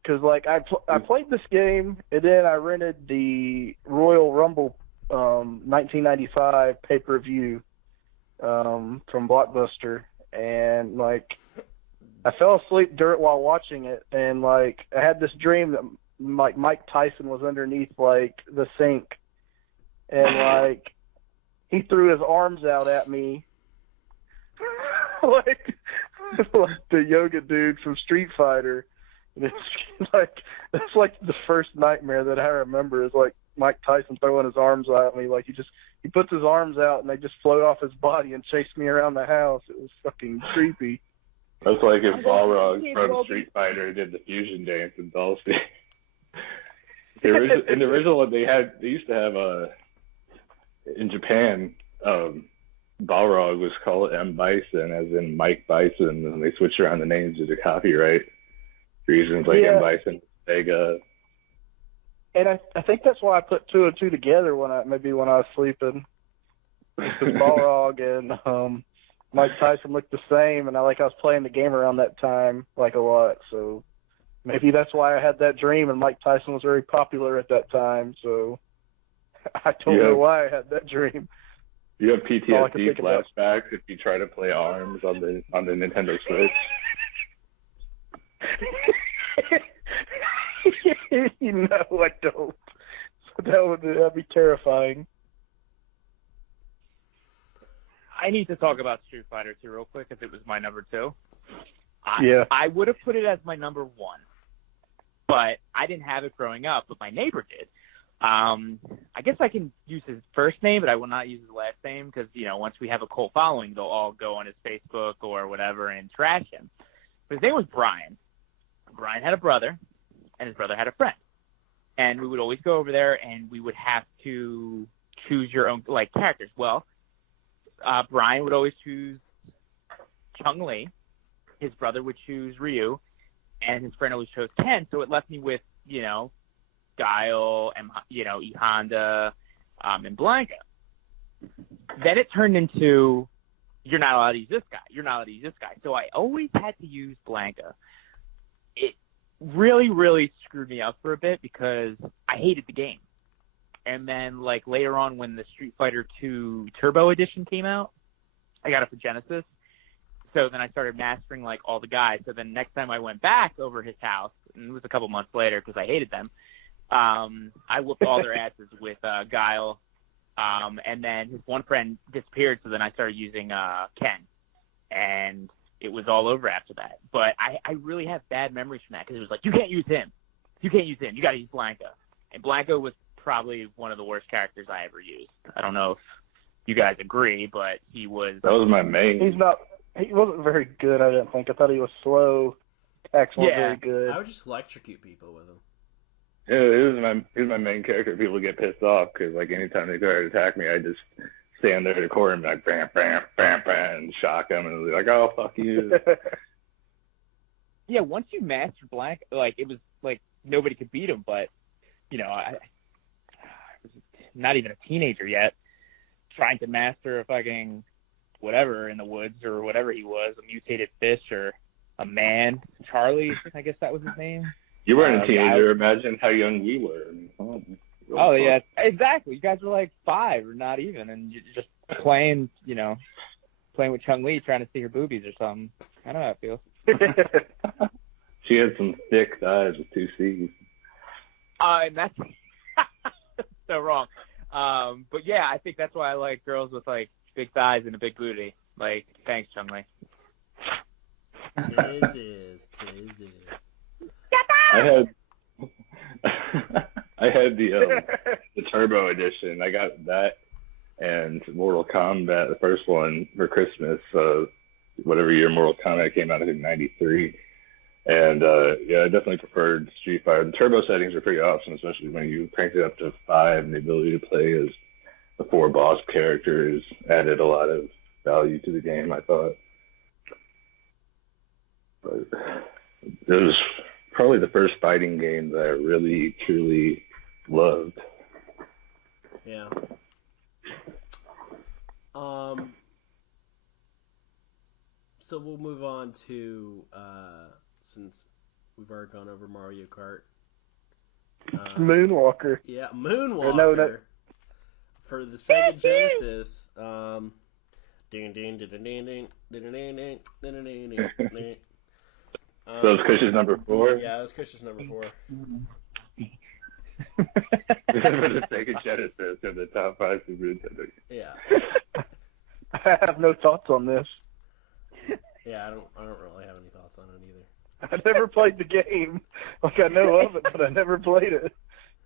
Cause like I played this game and then I rented the Royal Rumble 1995 pay-per-view from Blockbuster, and like I fell asleep while watching it, and like I had this dream that like Mike Tyson was underneath like the sink, and like he threw his arms out at me, like the yoga dude from Street Fighter, and it's like that's like the first nightmare that I remember is like Mike Tyson throwing his arms out at me, like he puts his arms out and they just float off his body and chase me around the house. It was fucking creepy. That's like if Balrog from Street Fighter did the fusion dance in Dulcie. In the original one, they used to have in Japan, Balrog was called M. Bison, as in Mike Bison, and they switched around the names due to copyright reasons, like M. Bison, Sega. And I think that's why I put two and two together when I was sleeping. Because Balrog and Mike Tyson looked the same, and I was playing the game around that time like a lot, so maybe that's why I had that dream. And Mike Tyson was very popular at that time, so I don't know why I had that dream. You have PTSD flashbacks if you try to play ARMS on the Nintendo Switch. No, I don't. That'd be terrifying. I need to talk about Street Fighter 2 real quick because it was my number 2. I would have put it as my number 1, but I didn't have it growing up, but my neighbor did. I guess I can use his first name, but I will not use his last name because, once we have a cult following, they'll all go on his Facebook or whatever and trash him. But his name was Brian. Brian had a brother, and his brother had a friend. And we would always go over there, and we would have to choose your own, characters. Well, Brian would always choose Chun-Li. His brother would choose Ryu, and his friend always chose Ken. So it left me with, Guile and, E Honda, and Blanca. Then it turned into, you're not allowed to use this guy. You're not allowed to use this guy. So I always had to use Blanca. It really, really screwed me up for a bit because I hated the game. And then, later on when the Street Fighter 2 Turbo Edition came out, I got it for Genesis. So then I started mastering, all the guys. So then next time I went back over his house, and it was a couple months later because I hated them, I whooped all their asses with Guile. And then his one friend disappeared, so then I started using Ken. And it was all over after that. But I really have bad memories from that because it was you can't use him. You can't use him. You got to use Blanca. And Blanca was probably one of the worst characters I ever used. I don't know if you guys agree, but he was... That was my main. He wasn't very good, I didn't think. I thought he was slow. Attacks weren't very good. I would just electrocute people with him. Yeah, he was my main character. People get pissed off because, anytime they try to attack me, I just stand there in the corner and be like, bam, bam, bam, bam, and shock them, and they're like, oh, fuck you. Yeah, once you mastered Blanca, it was nobody could beat him, but, I was not even a teenager yet, trying to master a fucking whatever in the woods or whatever he was, a mutated fish or a man. Charlie, I guess that was his name. You weren't a teenager. Imagine how young we were. Oh, yeah, exactly. You guys were 5 or not even, and you're just playing, playing with Chun-Li, trying to see her boobies or something. I know how it feels. She had some thick thighs with 2 C's. And that's so wrong. But yeah, I think that's why I like girls with big thighs and a big booty. Thanks, Chun-Li. Tis is. I had the Turbo Edition. I got that and Mortal Kombat, the first one, for Christmas, whatever year Mortal Kombat came out, I think 93. And yeah, I definitely preferred Street Fighter. The turbo settings are pretty awesome, especially when you cranked it up to 5, and the ability to play as the 4 boss characters added a lot of value to the game, I thought. But it was probably the first fighting game that I really, truly loved. Yeah. So we'll move on to, since we've already gone over Mario Kart. Moonwalker. Yeah, Moonwalker. No. For the Sega Genesis. So it's Chris's number 4? Yeah, that's Chris's number 4. For the Sega Genesis in the top 5 Super Nintendo. Yeah. I have no thoughts on this. Yeah, I don't really have any thoughts on it either. I never played the game. Like, I know of it, but I never played it.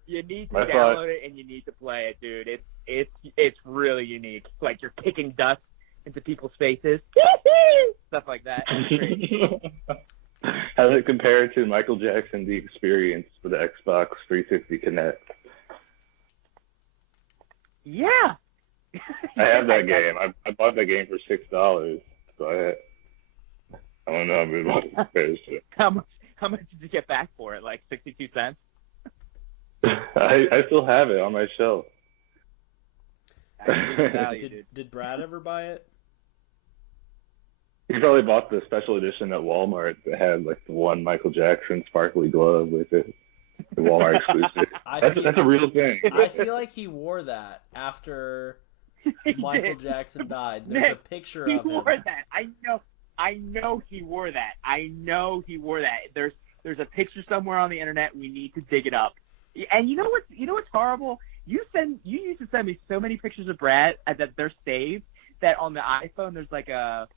You need to download it and you need to play it, dude. It's really unique. Like you're kicking dust into people's faces, stuff like that. How does it compare to Michael Jackson The Experience for the Xbox 360 Kinect? Yeah. I have that game. I bought that game for $6. So I don't know how good it compares to it. How much did you get back for it? Like 62 cents? I still have it on my shelf. Did Brad ever buy it? He probably bought the special edition at Walmart that had like the one Michael Jackson sparkly glove with it. The Walmart exclusive. That's a real thing. I feel like he wore that after Michael Jackson died. There's a picture of him. He wore that. I know he wore that. I know he wore that. There's a picture somewhere on the internet. We need to dig it up. And you know what's horrible? You used to send me so many pictures of Brad that they're saved that on the iPhone there's like a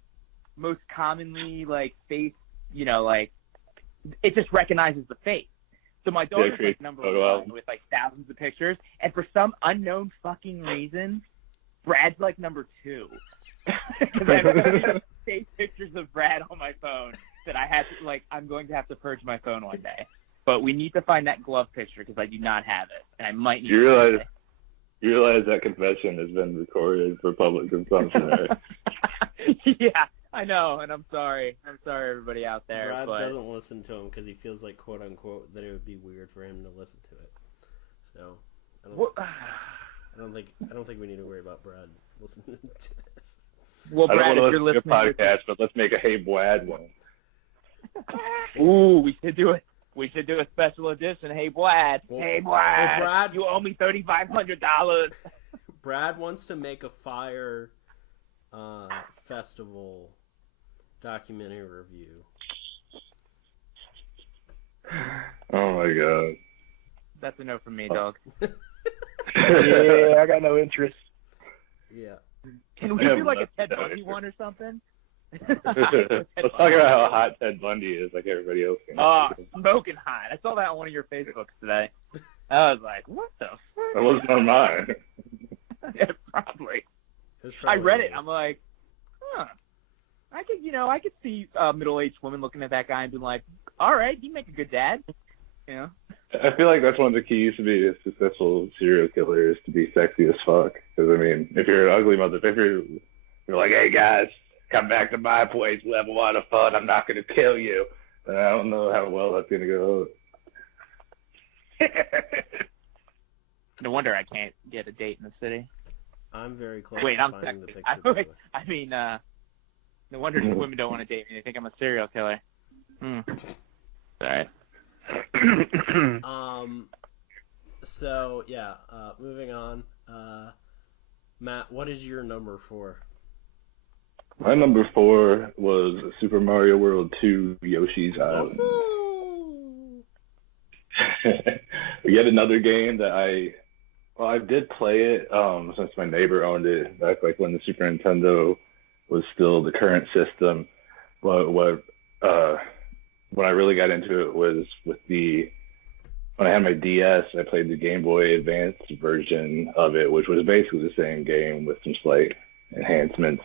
most commonly like face, like it just recognizes the face. So my daughter's like number 1 with like thousands of pictures, and for some unknown fucking reason, Brad's like number 2. Because I have saved pictures of Brad on my phone that I had to I'm going to have to purge my phone one day. But we need to find that glove picture because I do not have it, and I might need to find it. You realize that confession has been recorded for public consumption, right? Yeah, I know, and I'm sorry. I'm sorry, everybody out there. Brad but... doesn't listen to him because he feels like, quote unquote, that it would be weird for him to listen to it. So I don't think we need to worry about Brad listening to this. Well, Brad, if you're listening to a podcast, but let's make a Hey Brad one. Ooh, we should do it. We should do a special edition. Hey, Brad. Well, hey, Brad. Well, Brad, you owe me $3,500. Brad wants to make a Fire Festival documentary review. Oh my god. That's a no from me, dog. Yeah, I got no interest. Yeah. Can we do like a Ted Bundy one or something? Let's talk about how hot Ted Bundy is, like everybody else. Oh, smoking hot. I saw that on one of your Facebooks today. I was like, what the fuck? That wasn't on mine. Yeah, probably. I read it. I'm like, huh. I could see a middle-aged woman looking at that guy and being like, all right, you make a good dad. You know? I feel like that's one of the keys to be a successful serial killer is to be sexy as fuck. Because, I mean, if you're an ugly motherfucker, you're like, hey, guys, come back to my place. We'll have a lot of fun. I'm not going to kill you. And I don't know how well that's going to go. No wonder I can't get a date in the city. I'm very close to finding the picture. No wonder women don't want to date me. They think I'm a serial killer. Sorry. So, yeah, moving on. Matt, what is your number 4? My number 4 was Super Mario World 2 Yoshi's Island. Yet another game that I did play it since my neighbor owned it back like when the Super Nintendo was still the current system. But when I really got into it was with the when I had my DS, I played the Game Boy Advance version of it, which was basically the same game with some slight enhancements.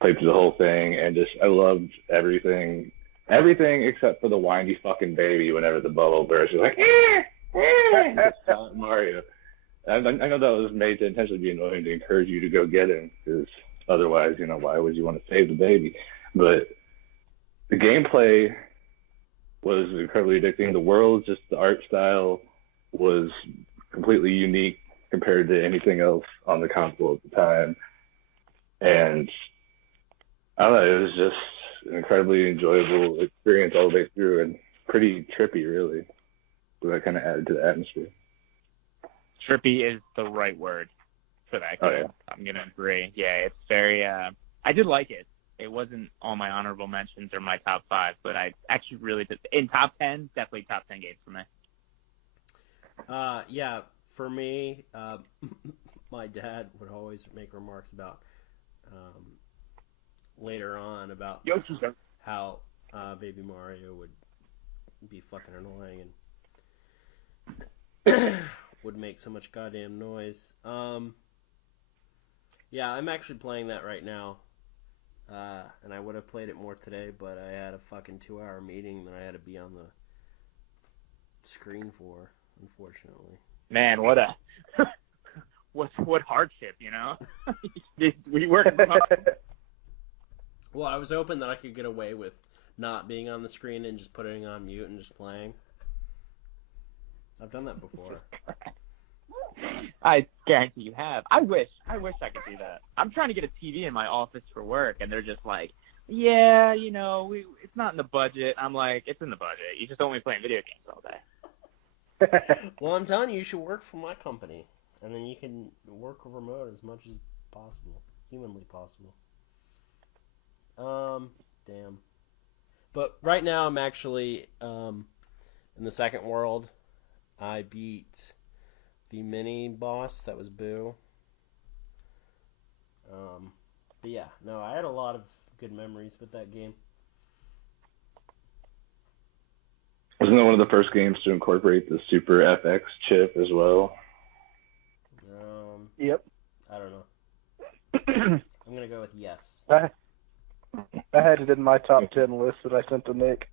Played through the whole thing, and just I loved everything except for the whiny fucking baby whenever the bubble burst. You're like, Mario. I know that was made to intentionally be annoying to encourage you to go get him, because otherwise, why would you want to save the baby? But the gameplay was incredibly addicting. The world, just the art style, was completely unique compared to anything else on the console at the time. And I don't know, it was just an incredibly enjoyable experience all the way through, and pretty trippy, really. So that kind of added to the atmosphere. Trippy is the right word for that game. Oh, yeah. I'm going to agree. Yeah, it's very, I did like it. It wasn't on my honorable mentions or my top 5, but I actually really did. In top 10, definitely top 10 games for me. Yeah, for me, my dad would always make remarks about later on about how Baby Mario would be fucking annoying and would make so much goddamn noise. Yeah, I'm actually playing that right now. And I would have played it more today, but I had a fucking 2-hour meeting that I had to be on the screen for, unfortunately. Man, what hardship, We work. Well, I was hoping that I could get away with not being on the screen and just putting it on mute and just playing. I've done that before. I guarantee you have. I wish I could do that. I'm trying to get a TV in my office for work, and they're just like, yeah, it's not in the budget. I'm like, it's in the budget. You just don't want me playing video games all day. Well, I'm telling you should work for my company, and then you can work remote as much as possible, humanly possible. Damn. But right now I'm actually in the second world. I beat the mini boss that was Boo. But yeah, no, I had a lot of good memories with that game. Wasn't that one of the first games to incorporate the Super FX chip as well? Yep. I don't know. I'm gonna go with yes. I had it in my top 10 list that I sent to Nick.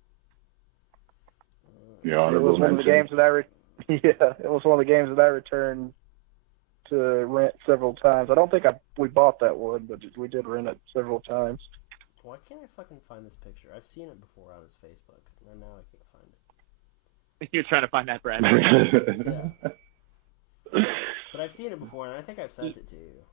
Your honorable it was one of the games that it was one of the games that I returned to rent several times. I don't think we bought that one, but we did rent it several times. Why can't I fucking find this picture? I've seen it before on his Facebook, and now I can't find it. You're trying to find that, Brad. Yeah. But I've seen it before, and I think I've sent it to you.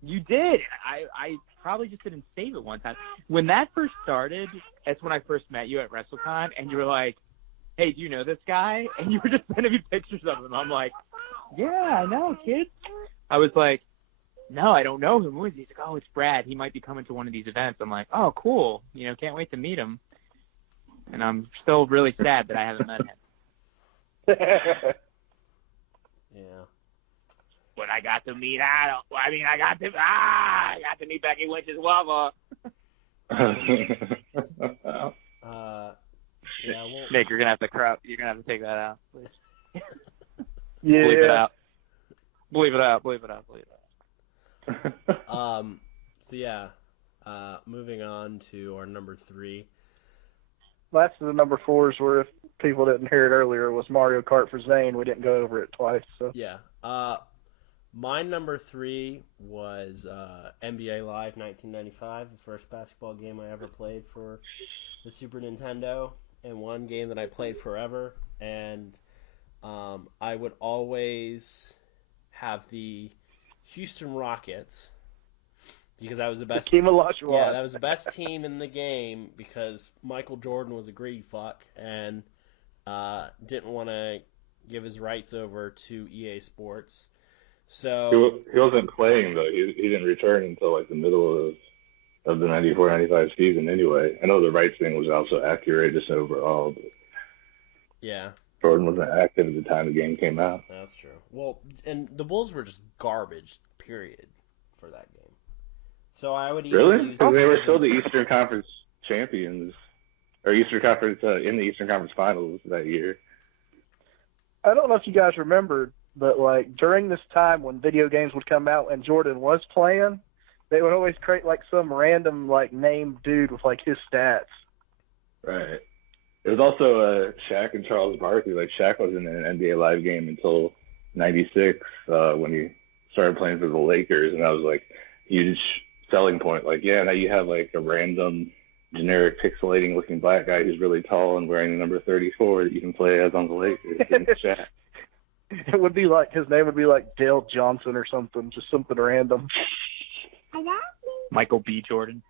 You did. I probably just didn't save it one time. When that first started, that's when I first met you at WrestleCon, and you were like, hey, do you know this guy? And you were just sending me pictures of him. I'm like, yeah, I know, kid. I was like, no, I don't know him. Who is he? He's like, oh, it's Brad. He might be coming to one of these events. I'm like, oh, cool. Can't wait to meet him. And I'm still really sad that I haven't met him. Yeah. But I got to meet Adam. I got to meet Becky Lynch's lover. Yeah, well, Nick, you're gonna have to take that out. Yeah. Bleep it out. Bleep it out. Bleep it out. Bleep it out. So yeah, moving on to our number 3. Last of the number 4s were, if people didn't hear it earlier, was Mario Kart for Zane. We didn't go over it twice. So Yeah. My number 3 was NBA Live 1995, the first basketball game I ever played for the Super Nintendo, and one game that I played forever. And I would always have the Houston Rockets because I was the best. Hakeem Olajuwon. Yeah, that was the best team in the game because Michael Jordan was a greedy fuck and didn't want to give his rights over to EA Sports. So he wasn't playing though. He didn't return until like the middle of the 94-95 season anyway. I know the rights thing was also accurate just overall. But yeah. Jordan wasn't active at the time the game came out. That's true. Well, and the Bulls were just garbage, period, for that game. So I would really? Because they were still the Eastern Conference champions, or Eastern Conference in the Eastern Conference Finals that year. I don't know if you guys remembered, but like during this time when video games would come out and Jordan was playing, they would always create like some random like named dude with like his stats. Right. It was also Shaq and Charles Barkley. Like Shaq wasn't in an NBA Live game until '96 when he started playing for the Lakers, and that was like a huge selling point. Like, yeah, now you have like a random, generic, pixelating looking black guy who's really tall and wearing the number 34 that you can play as on the Lakers. And Shaq. It would be like his name would be like Dale Johnson or something, just something random. Michael B. Jordan.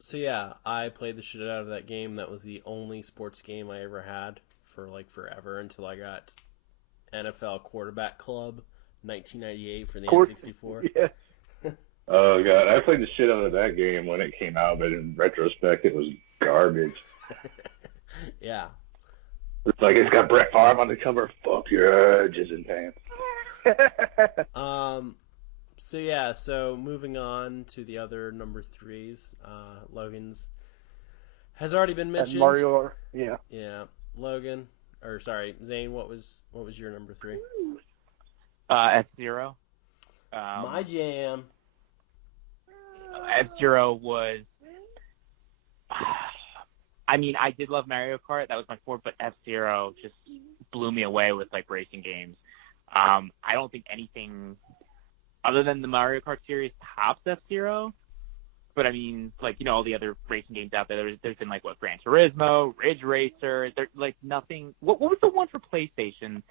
So yeah, I played the shit out of that game. That was the only sports game I ever had for like forever until I got NFL Quarterback Club 1998 for the N64. Yeah. Oh god, I played the shit out of that game when it came out, but in retrospect, it was garbage. Yeah. It's like it's got Brett Favre on the cover. Fuck your jizz pants. So yeah, so moving on to the other number threes, Logan's has already been mentioned. And Mario, yeah. Yeah, Logan, or sorry, Zane. What was your number three? F-Zero. My jam. F-Zero was. I mean, I did love Mario Kart. That was my fourth, but F-Zero just blew me away with like racing games. I don't think anything other than the Mario Kart series tops F-Zero. But I mean, like, you know, all the other racing games out there, there's been like what, Gran Turismo, Ridge Racer, there's like nothing. What was the one for PlayStation?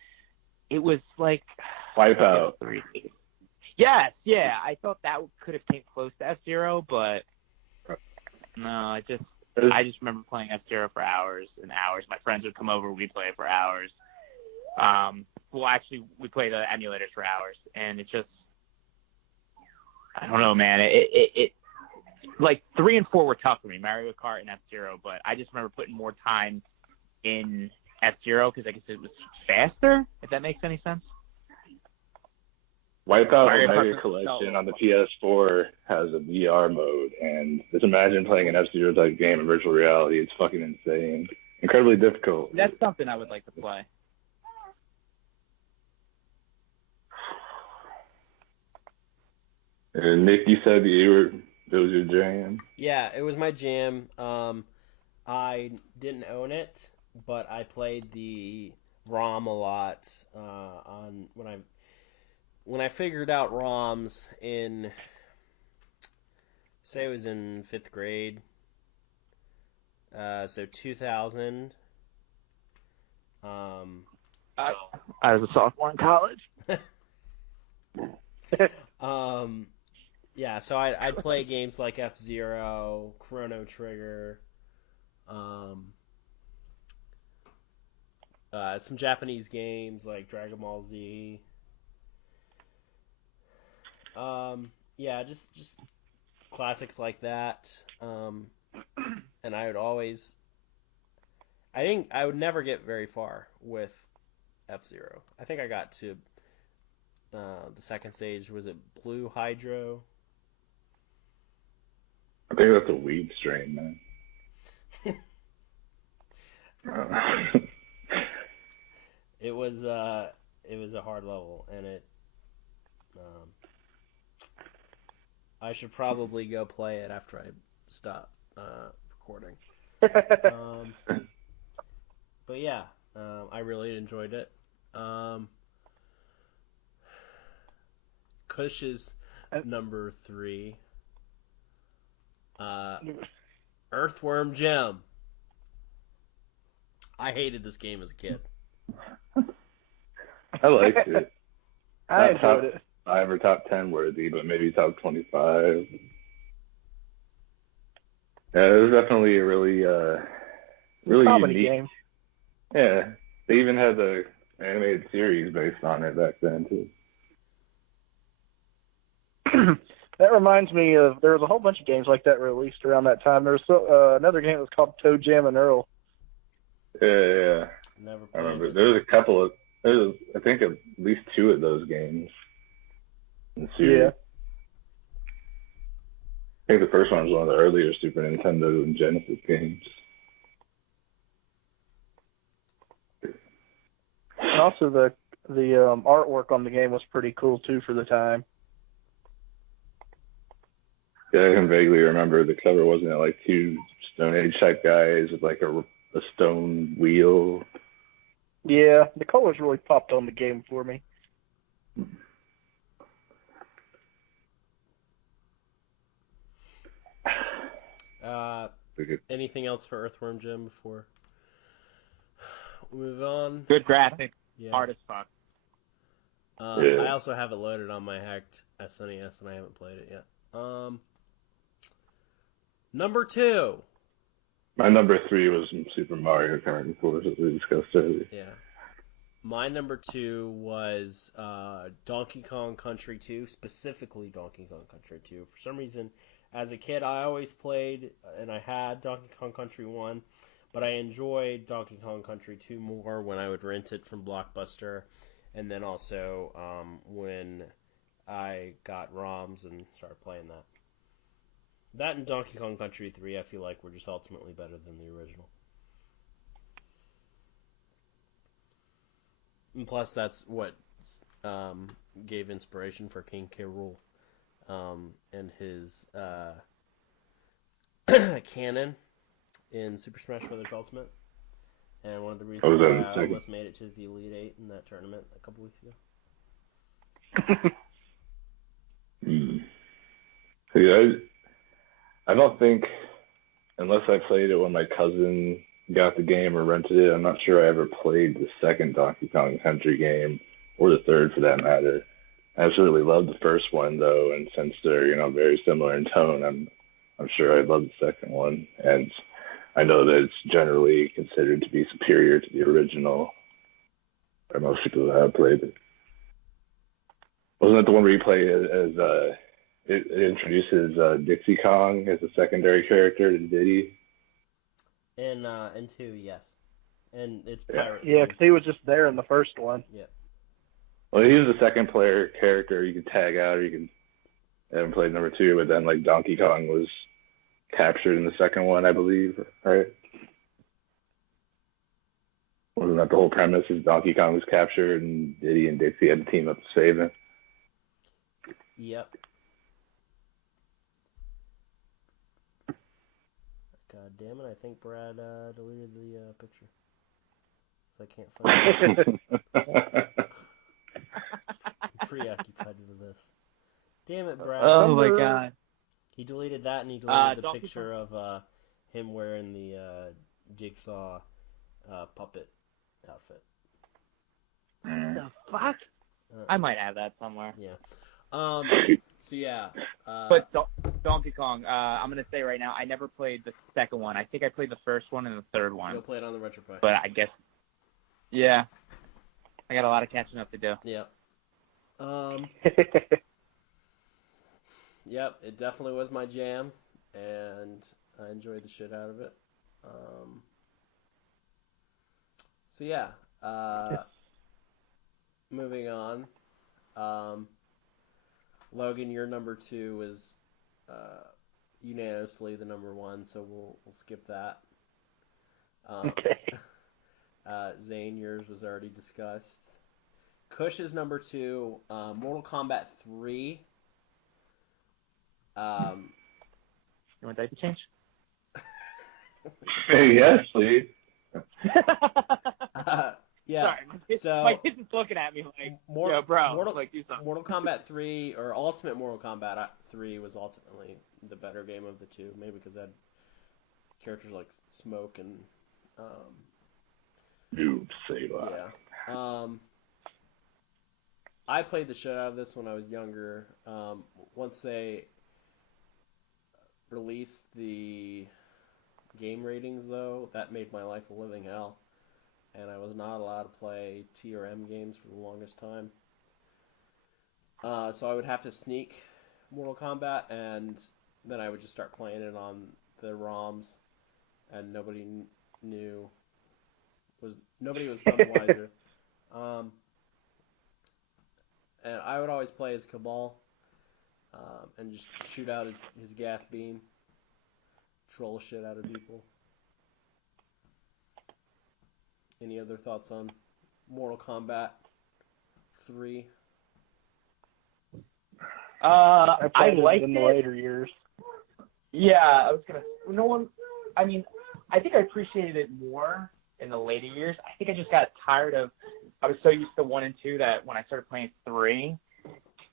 It was like Wipeout. Yes, yeah. I thought that could have came close to F-Zero, but no, I just remember playing F-Zero for hours and hours. My friends would come over, we'd play it for hours. Well, actually, we played the emulators for hours, and it just, I don't know, man. It like 3 and 4 were tough for me, Mario Kart and F-Zero, but I just remember putting more time in F-Zero because I guess it was faster, if that makes any sense. Wipeout Mario Mega Kart Collection on the PS4 has a VR mode, and just imagine playing an F-Zero type game in virtual reality. It's fucking insane. Incredibly difficult. That's something I would like to play. And Nick, you said that was your jam? Yeah, it was my jam. I didn't own it, but I played the ROM a lot on when I figured out ROMs in, say it was in 5th grade, so 2000. I was a sophomore in college. Yeah, so I'd play games like F-Zero, Chrono Trigger, some Japanese games like Dragon Ball Z. Yeah, just classics like that. And I would never get very far with F-Zero. I think I got to the second stage. Was it Blue Hydro? I think that's a weed strain, man. It was a hard level, and I should probably go play it after I stop recording. But yeah, I really enjoyed it. Kush's number 3. Earthworm Jim. I hated this game as a kid. I liked it. I enjoyed it. 5 or top 10 worthy, but maybe top 25. Yeah, it was definitely a really comedy unique game. Yeah, they even had the animated series based on it back then too. That reminds me of, there was a whole bunch of games like that released around that time. There was another game that was called Toe Jam and Earl. Yeah. Never I played remember. it. There's a couple of, I think at least 2 of those games in the series. I think the first one was one of the earlier Super Nintendo and Genesis games. And also the artwork on the game was pretty cool too for the time. Yeah, I can vaguely remember the cover. Wasn't it like two Stone Age type guys with like a stone wheel? Yeah, the colors really popped on the game for me. Anything else for Earthworm Jim before we move on? Good graphics. Yeah. Hard as fuck. Yeah. I also have it loaded on my hacked SNES, and I haven't played it yet. Number 2. My number 3 was Super Mario Kart, of course, as we discussed earlier. Yeah. My number 2 was Donkey Kong Country 2, specifically Donkey Kong Country 2. For some reason, as a kid, I always played, and I had Donkey Kong Country 1, but I enjoyed Donkey Kong Country 2 more when I would rent it from Blockbuster, and then also when I got ROMs and started playing that. That and Donkey Kong Country 3, I feel like, were just ultimately better than the original. And plus, that's what gave inspiration for King K. Rool and his canon in Super Smash Bros. Ultimate. And one of the reasons why I almost made it to the Elite Eight in that tournament a couple weeks ago. Yeah, I don't think, unless I played it when my cousin got the game or rented it, I'm not sure I ever played the second Donkey Kong Country game, or the third for that matter. I absolutely loved the first one though, and since they're very similar in tone, I'm sure I'd love the second one, and I know that it's generally considered to be superior to the original by most people that have played it. Wasn't that the one where you play as it introduces Dixie Kong as a secondary character to Diddy? In 2, yes. And it's pirate. Yeah, because he was just there in the first one. Yeah. Well, he was a second player character you could tag out, or you could haven't played number 2, but then like Donkey Kong was captured in the second one, I believe, right? Wasn't that the whole premise? Is Donkey Kong was captured and Diddy and Dixie had to team up to save him? Yep. God damn it! I think Brad deleted the picture. I can't find it. I'm preoccupied with this. Damn it, Brad. Oh my god. He deleted that, and he deleted the Donkey picture of him wearing the Jigsaw puppet outfit. The fuck? I might have that somewhere. Yeah. So yeah. But Donkey Kong, I'm gonna say right now, I never played the second one. I think I played the first one and the third one. You'll play it on the RetroPie. But I guess, yeah, I got a lot of catching up to do. Yeah. Yep, it definitely was my jam, and I enjoyed the shit out of it. So yeah, moving on. Logan, your number 2 was unanimously the number 1, so we'll skip that. Okay. Zane, yours was already discussed. Kush's number 2, Mortal Kombat 3. You want diaper change? Yes, please. Yeah. Sorry, my kid's just looking at me like, yo, bro, do something. Mortal Kombat 3, or Ultimate Mortal Kombat 3 was ultimately the better game of the two, maybe because it had characters like Smoke and... Noob Saber. Yeah. I played the shit out of this when I was younger. Once they released the game ratings, though, that made my life a living hell. And I was not allowed to play T or M games for the longest time. So I would have to sneak Mortal Kombat, and then I would just start playing it on the ROMs, and nobody knew. Nobody was none the wiser. And I would always play as Cabal. and just shoot out his gas beam, troll shit out of people. Any other thoughts on Mortal Kombat 3? I played liked it in the it. later years. Yeah, I was gonna. No one. I mean, I think I appreciated it more in the later years. I think I just got tired of. I was so used to 1 and 2 that when I started playing 3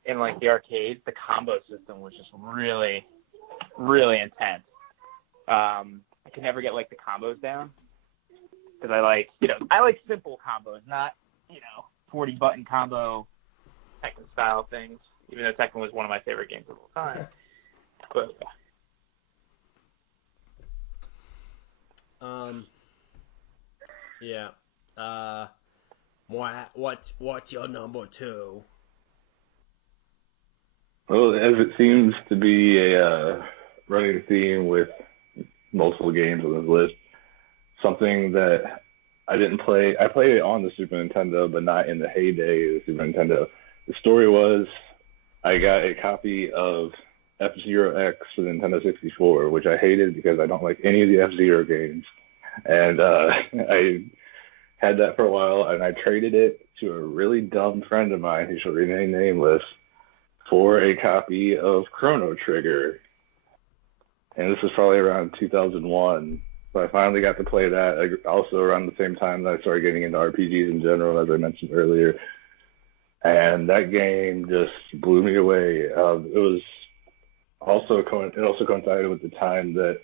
in like the arcades, the combo system was just really, really intense. I could never get like the combos down because I like simple combos, not 40 button combo Tekken style things. Even though Tekken was one of my favorite games of all time. But yeah. What's your number 2? Well, as it seems to be a running theme with multiple games on this list, something that I didn't play. I played it on the Super Nintendo, but not in the heyday of the Super Nintendo. The story was I got a copy of F-Zero X for the Nintendo 64, which I hated because I don't like any of the F-Zero games. And I had that for a while, and I traded it to a really dumb friend of mine who shall remain nameless for a copy of Chrono Trigger. And this was probably around 2001. So I finally got to play that also around the same time that I started getting into RPGs in general, as I mentioned earlier. And that game just blew me away. It also coincided with the time that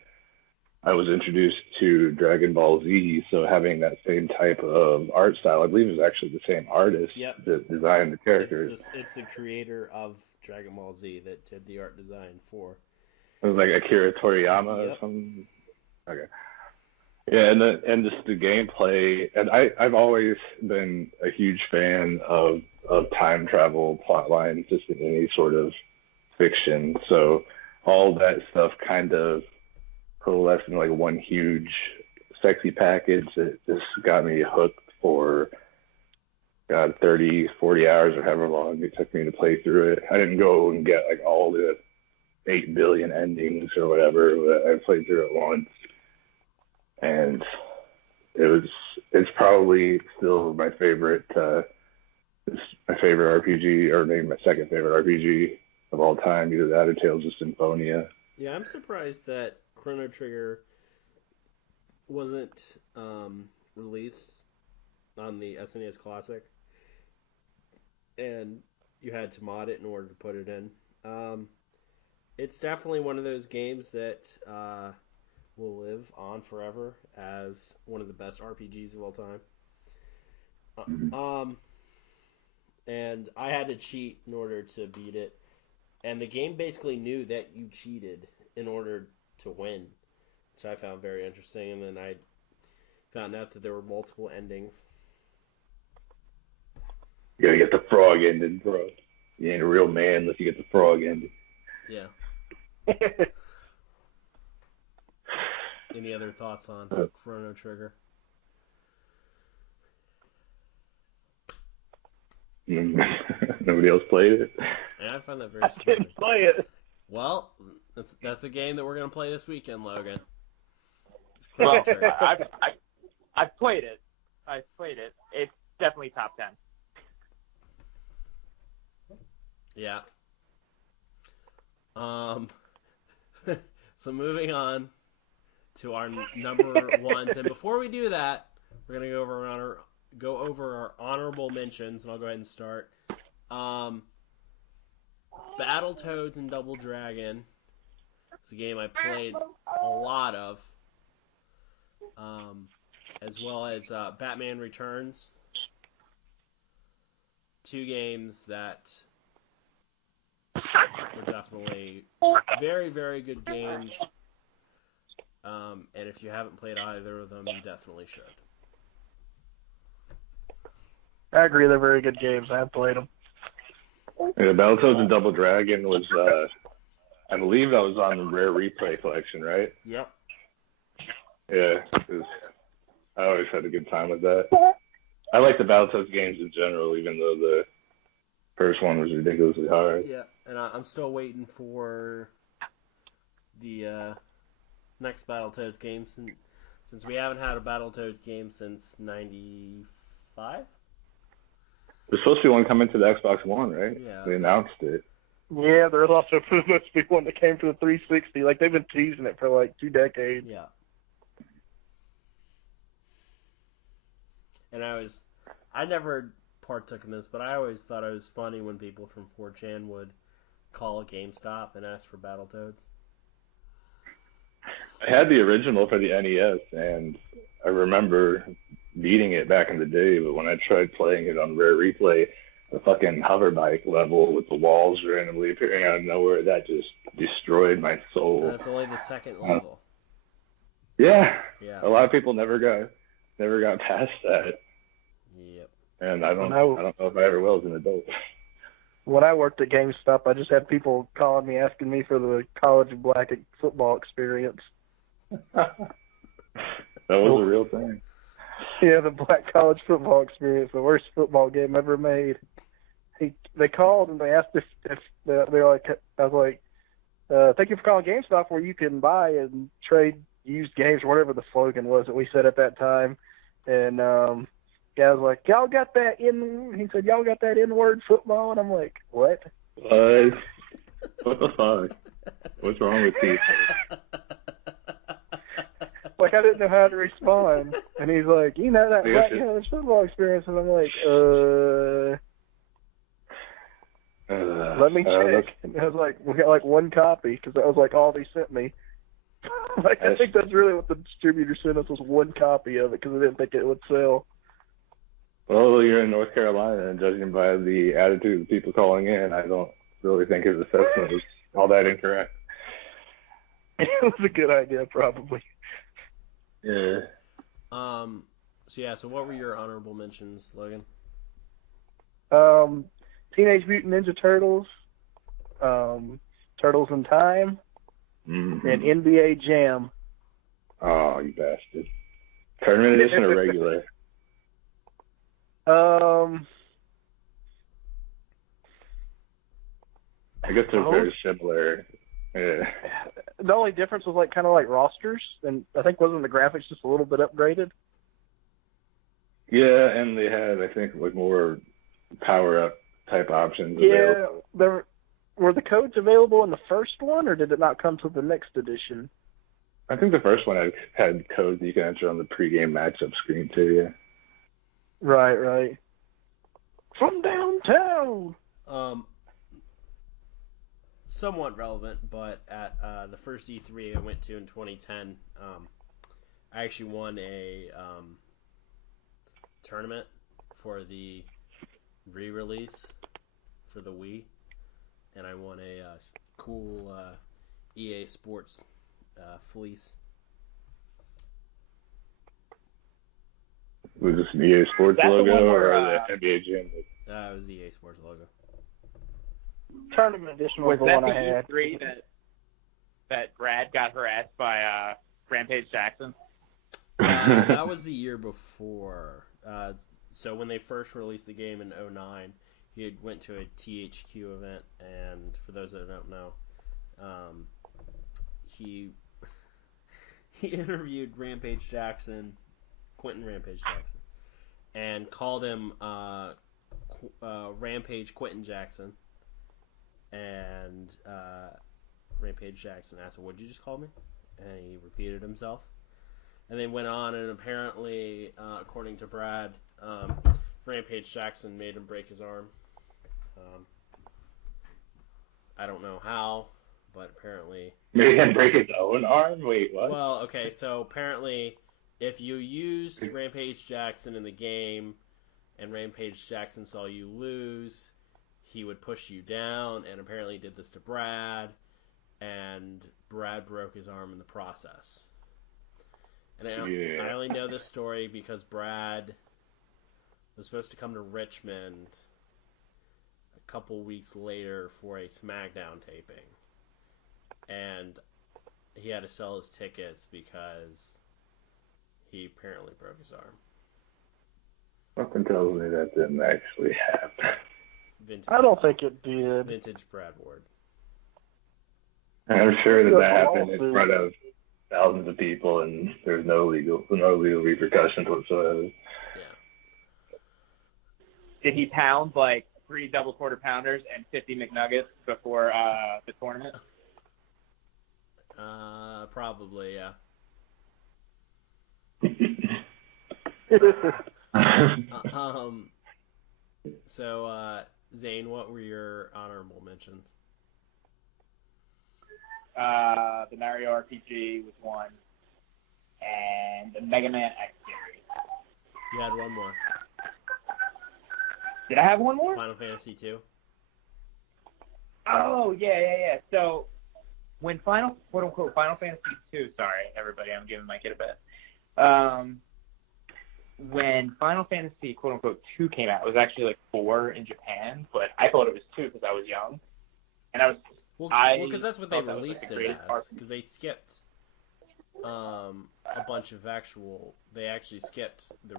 I was introduced to Dragon Ball Z, so having that same type of art style. I believe it was actually the same artist that designed the characters. It's the creator of Dragon Ball Z that did the art design for. It was like Akira Toriyama or something. Okay. Yeah, and just the gameplay, and I've always been a huge fan of time travel plot lines, just in any sort of fiction. So all that stuff kind of coalesced in like one huge sexy package that just got me hooked for 30, 40 hours or however long it took me to play through it. I didn't go and get like all the 8 billion endings or whatever, but I played through it once. And it's probably still my favorite RPG, or maybe my second favorite RPG of all time, either that or Tales of Symphonia. Yeah, I'm surprised that Chrono Trigger wasn't released on the SNES Classic, and you had to mod it in order to put it in. It's definitely one of those games that will live on forever as one of the best RPGs of all time. And I had to cheat in order to beat it, and the game basically knew that you cheated in order to win, which I found very interesting. And then I found out that there were multiple endings. You gotta get the frog ending, bro. You ain't a real man unless you get the frog ending. Yeah. Any other thoughts on Chrono Trigger? Nobody else played it? Yeah, I found that very strange. I didn't play it. Well, that's a game that we're gonna play this weekend, Logan. Well, I've played it. It's definitely top 10. Yeah. So moving on to our number ones, and before we do that, we're gonna go over our honorable mentions, and I'll go ahead and start. Battletoads and Double Dragon. It's a game I played a lot of, as well as Batman Returns. 2 games that were definitely very, very good games. And if you haven't played either of them, you definitely should. I agree, they're very good games. I have played them. Yeah, Battletoads and Double Dragon was, I believe that was on the Rare Replay collection, right? Yep. Yeah, I always had a good time with that. I like the Battletoads games in general, even though First one was ridiculously hard. Yeah, and I'm still waiting for the next Battletoads game since we haven't had a Battletoads game since '95. There's supposed to be one coming to the Xbox One, right? Yeah. They announced it. Yeah, there's also supposed to be one that came to the 360. Like, they've been teasing it for like 2 decades. Yeah. And I never partook in this, but I always thought it was funny when people from 4chan would call a GameStop and ask for Battletoads. I had the original for the NES, and I remember beating it back in the day, but when I tried playing it on Rare Replay, the fucking hover bike level with the walls randomly appearing out of nowhere, that just destroyed my soul. And that's only the second level. Yeah. Yeah. A lot of people never got past that. Yep. And I don't know if I ever will as an adult. When I worked at GameStop, I just had people calling me asking me for the college black football experience. That was a real thing. Yeah, the black college football experience, the worst football game ever made. They called and they asked if they're like, I was like, thank you for calling GameStop where you can buy and trade used games or whatever the slogan was that we said at that time. And guy was like, y'all got that he said, y'all got that N-word football? And I'm like, what? What the fuck? What's wrong with you? Like, I didn't know how to respond. And he's like, you know that black college football experience? And I'm like, let me check. And I was like, we got like one copy because that was like all they sent me. Like, I think that's really what the distributor sent us was one copy of it because they didn't think it would sell. Well, you're in North Carolina, and judging by the attitude of people calling in, I don't really think his assessment was all that incorrect. It was a good idea, probably. Yeah. So what were your honorable mentions, Logan? Teenage Mutant Ninja Turtles, Turtles in Time, and NBA Jam. Oh, you bastard. Tournament edition or regular? I guess they're very similar. Yeah. The only difference was like kind of like rosters, and I think wasn't the graphics just a little bit upgraded? Yeah, and they had, I think, like more power-up type options. Yeah, were the codes available in the first one, or did it not come to the next edition? I think the first one had codes you can enter on the pregame matchup screen too. Yeah. Right. From downtown. Somewhat relevant, but at the first E3 I went to in 2010, I actually won a tournament for the re-release for the Wii, and I won a cool EA Sports fleece. Was this an EA Sports logo or the NBA Jam? It was the EA Sports logo. Tournament edition was the one I had. Was that the E3 that Brad got harassed by Rampage Jackson? That was the year before. So when they first released the game in 2009, he had went to a THQ event, and for those that don't know, he interviewed Quentin Rampage Jackson, and called him Rampage Quentin Jackson. And Rampage Jackson asked him, "What did you just call me?" And he repeated himself. And they went on, and apparently, according to Brad, Rampage Jackson made him break his arm. I don't know how, but apparently... Made him break his own arm? Wait, what? Well, okay, so apparently, if you used Rampage Jackson in the game, and Rampage Jackson saw you lose, he would push you down, and apparently did this to Brad, and Brad broke his arm in the process. And I only know this story because Brad was supposed to come to Richmond a couple weeks later for a SmackDown taping. And he had to sell his tickets because he apparently broke his arm. Something tells me that didn't actually happen. Vintage. I don't think it did. Vintage Brad Ward. I'm sure that happened in front of thousands of people, and there's no legal repercussions whatsoever. Yeah. Did he pound like 3 double quarter pounders and 50 McNuggets before the tournament? Probably, yeah. So, Zane, what were your honorable mentions? The Mario RPG was one, and the Mega Man X series. You had one more. Did I have one more? Final Fantasy 2. Oh, yeah. So, when quote-unquote, Final Fantasy 2, sorry, everybody, I'm giving my kid a bet. When Final Fantasy, quote-unquote, 2 came out, it was actually like 4 in Japan, but I thought it was 2 because I was young. And I was... Well, because that's what they released it as. Because they skipped a bunch of actual... They actually skipped the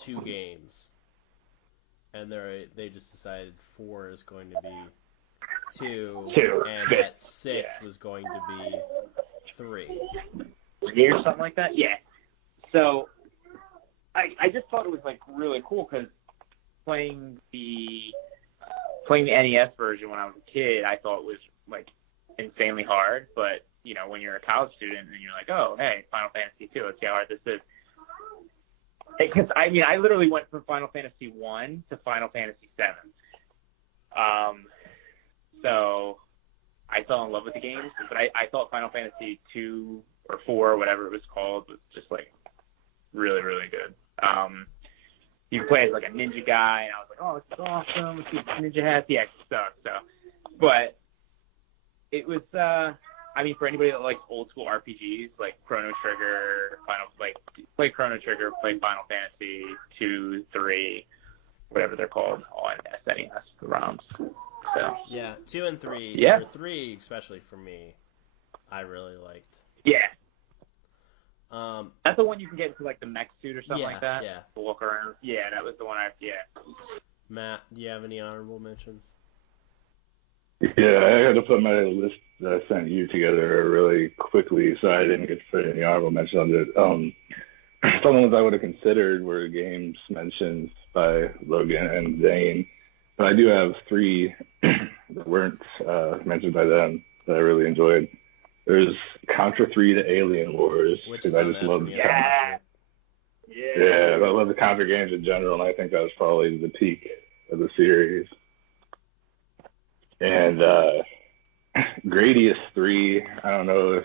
2 games. And they just decided 4 is going to be 2, and that 6 was going to be 3. 3 or something like that? Yeah. So, I just thought it was, like, really cool because playing the NES version when I was a kid, I thought was, like, insanely hard. But, you know, when you're a college student and you're like, oh, hey, Final Fantasy 2, let's see how hard this is. Because, I mean, I literally went from Final Fantasy 1 to Final Fantasy 7. So I fell in love with the games, but I thought Final Fantasy 2 or 4 or whatever it was called was just, like, really, really good. You play as, like, a ninja guy, and I was like, oh, this is awesome. Let's see ninja hats. Yeah, it sucks. So, but it was, I mean, for anybody that likes old school RPGs, like Chrono Trigger, play Chrono Trigger, play Final Fantasy 2, 3, whatever they're called on SNES, the ROMs. So. Yeah, 2 and 3. Yeah. Or 3, especially for me, I really liked. Yeah. That's the one you can get into, like, the mech suit or something like that? Yeah. To walk around. Yeah, that was the one yeah. Matt, do you have any honorable mentions? Yeah, I had to put my list that I sent you together really quickly, so I didn't get to put any honorable mentions on it. Some ones I would have considered were games mentioned by Logan and Zane, but I do have 3 that weren't mentioned by them that I really enjoyed. There's Contra 3 to Alien Wars, because I just love the Yeah, I love the Contra games in general, and I think that was probably the peak of the series. And Gradius 3, I don't know if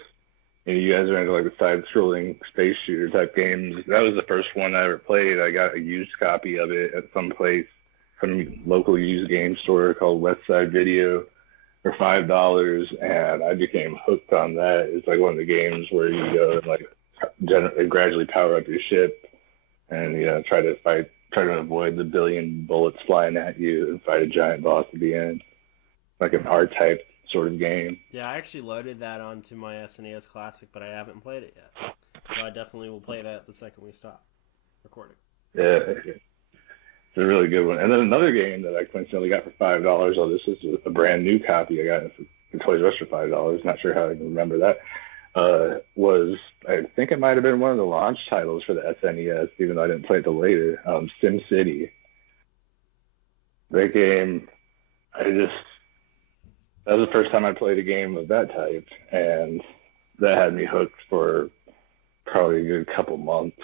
any of you guys are into like the side-scrolling space shooter type games. That was the first one I ever played. I got a used copy of it at some place from a local used game store called Westside Video for $5, and I became hooked on that. It's like one of the games where you go and like gradually power up your ship and try to avoid the billion bullets flying at you and fight a giant boss at the end. Like an R-type sort of game. Yeah, I actually loaded that onto my SNES Classic, but I haven't played it yet. So I definitely will play that the second we stop recording. Yeah, it's a really good one. And then another game that I coincidentally got for $5. Oh, this is a brand new copy. I got it for Toys R Us for $5. Not sure how I can remember that. Was I think it might have been one of the launch titles for the SNES, even though I didn't play it till later. Sim City. That game, that was the first time I played a game of that type, and that had me hooked for probably a good couple months.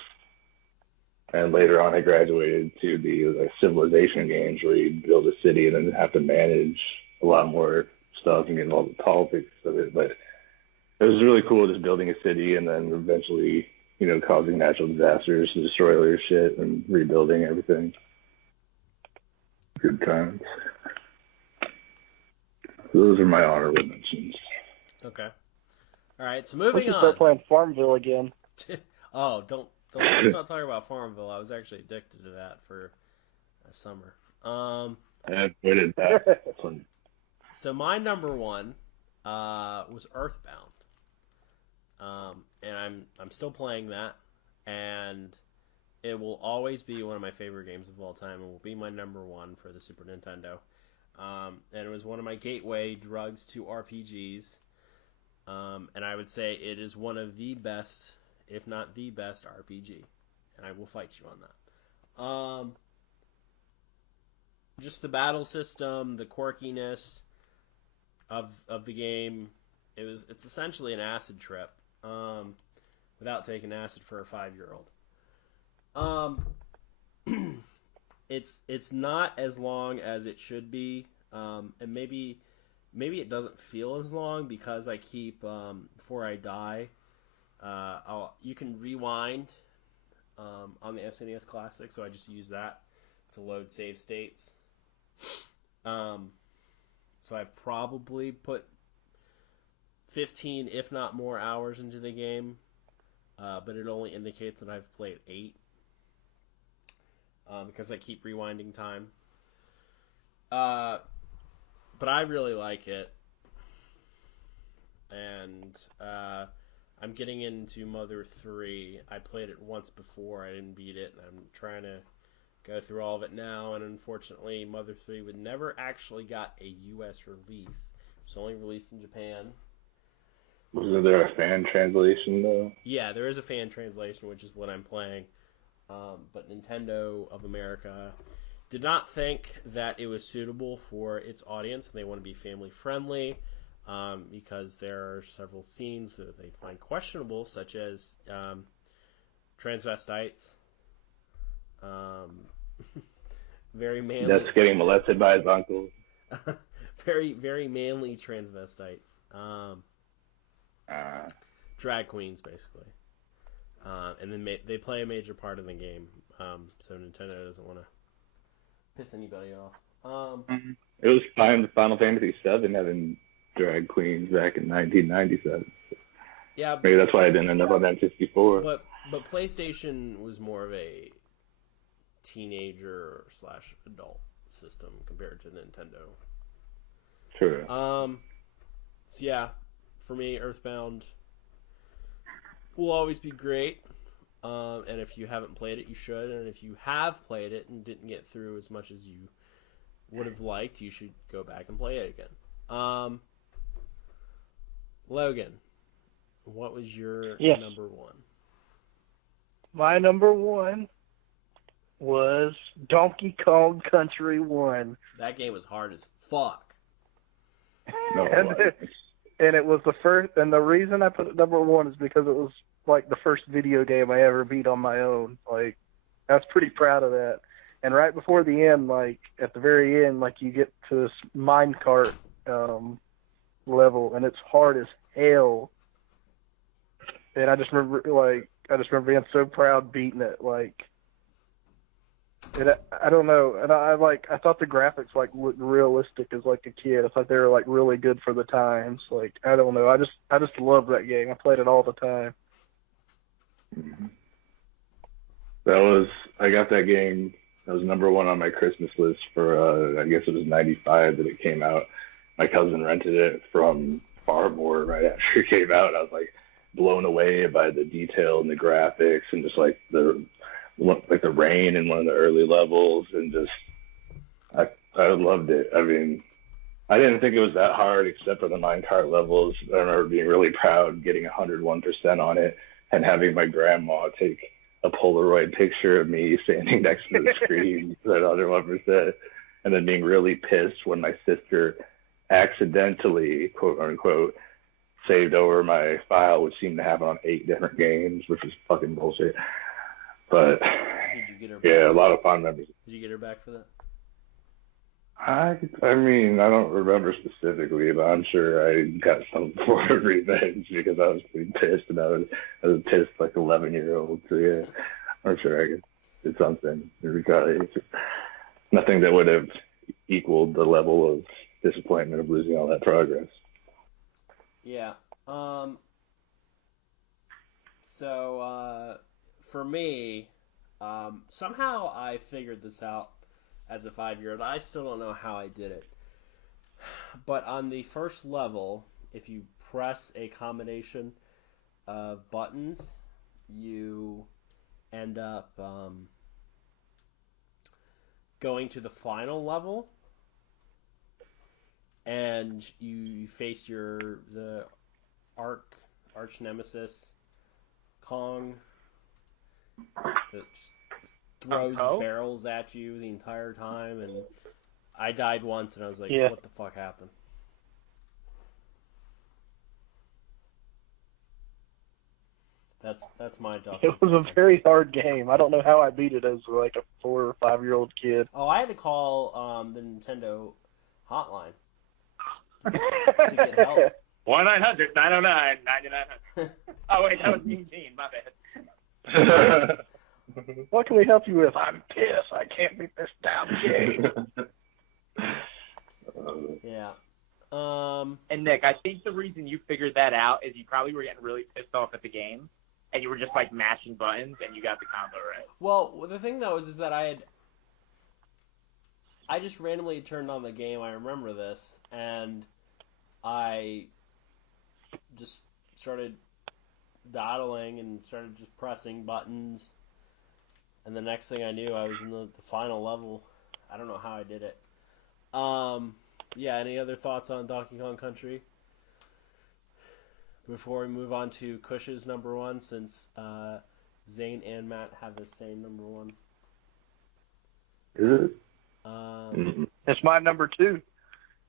And later on, I graduated to the Civilization games where you build a city and then have to manage a lot more stuff and get all the politics of it. But it was really cool just building a city and then eventually, causing natural disasters to destroy all your shit and rebuilding everything. Good times. Those are my honorable mentions. Okay. All right, so We moving should on. start playing Farmville again. Oh, don't let's not talk about Farmville. I was actually addicted to that for a summer. I avoided that. So my number 1 was Earthbound. And I'm still playing that, and it will always be one of my favorite games of all time. It will be my number one for the Super Nintendo. And it was one of my gateway drugs to RPGs. And I would say it is one of the best, if not the best, RPG. And I will fight you on that. Just the battle system, the quirkiness of the game. It's essentially an acid trip. Without taking acid for a 5-year-old. It's not as long as it should be, and maybe it doesn't feel as long because I keep before I die. You can rewind on the SNES Classic, so I just use that to load save states. So I've probably put 15, if not more, hours into the game, but it only indicates that I've played 8. Because I keep rewinding time. But I really like it. And I'm getting into Mother 3. I played it once before. I didn't beat it. And I'm trying to go through all of it now. And unfortunately, Mother 3 would never actually got a U.S. release. It was only released in Japan. Wasn't there a fan translation, though? Yeah, there is a fan translation, which is what I'm playing. But Nintendo of America did not think that it was suitable for its audience, and they want to be family friendly because there are several scenes that they find questionable, such as transvestites, very manly. That's getting molested by his uncle. Very, very manly transvestites, drag queens, basically. And then they play a major part in the game, so Nintendo doesn't want to piss anybody off. It was fine with Final Fantasy VII having drag queens back in 1997. Yeah, maybe that's why I didn't end up on that 64. But PlayStation was more of a teenager / adult system compared to Nintendo. True. So yeah, for me, Earthbound will always be great. And if you haven't played it, you should. And if you have played it and didn't get through as much as you would have liked, you should go back and play it again. Logan, what was your number one? My number one was Donkey Kong Country 1. That game was hard as fuck. No, and it was the first, and the reason I put it number one is because it was like the first video game I ever beat on my own. Like, I was pretty proud of that. And right before the end, like at the very end, like you get to this minecart level, and it's hard as hell. And I just remember being so proud beating it. Like, I don't know, and I thought the graphics like looked realistic as like a kid. I thought they were like really good for the times. Like, I don't know, I just love that game. I played it all the time. I got that game. That was number one on my Christmas list for I guess it was '95 that it came out. My cousin rented it from Farmore right after it came out. I was like blown away by the detail and the graphics and just like the rain in one of the early levels, and just I loved it. I mean, I didn't think it was that hard except for the minecart levels. I remember being really proud, getting 101% on it, and having my grandma take a Polaroid picture of me standing next to the screen at 101%, and then being really pissed when my sister accidentally, quote unquote, saved over my file, which seemed to have on 8 different games, which was fucking bullshit. But did you get her back? Yeah, a lot of fond memories. Did you get her back for that? I mean, I don't remember specifically, but I'm sure I got some sort of revenge because I was pretty pissed, and I was pissed like 11-year-old. So yeah, I'm sure I did something in retaliation. Nothing that would have equaled the level of disappointment of losing all that progress. Yeah. So for me, somehow I figured this out as a 5-year-old. I still don't know how I did it. But on the first level, if you press a combination of buttons, you end up going to the final level, and you face the arch nemesis Kong that just throws barrels at you the entire time, and I died once, and I was like, what the fuck happened? That's my Donkey Kong. It was a very hard game. I don't know how I beat it as like a 4 or 5-year-old kid. Oh, I had to call the Nintendo hotline to get help. 1-900-909-9900. Oh wait, that was Eugene. My bad. What can we help you with? I'm pissed. I can't beat this damn game. Yeah. And Nick, I think the reason you figured that out is you probably were getting really pissed off at the game, and you were just like mashing buttons, and you got the combo right. Well, the thing though is that I just randomly turned on the game. I remember this, and I just started dawdling and started just pressing buttons, and the next thing I knew, I was in the final level. I don't know how I did it. Yeah, any other thoughts on Donkey Kong Country? Before we move on to Cush's number one, since Zane and Matt have the same number one. Is it? It's my number 2.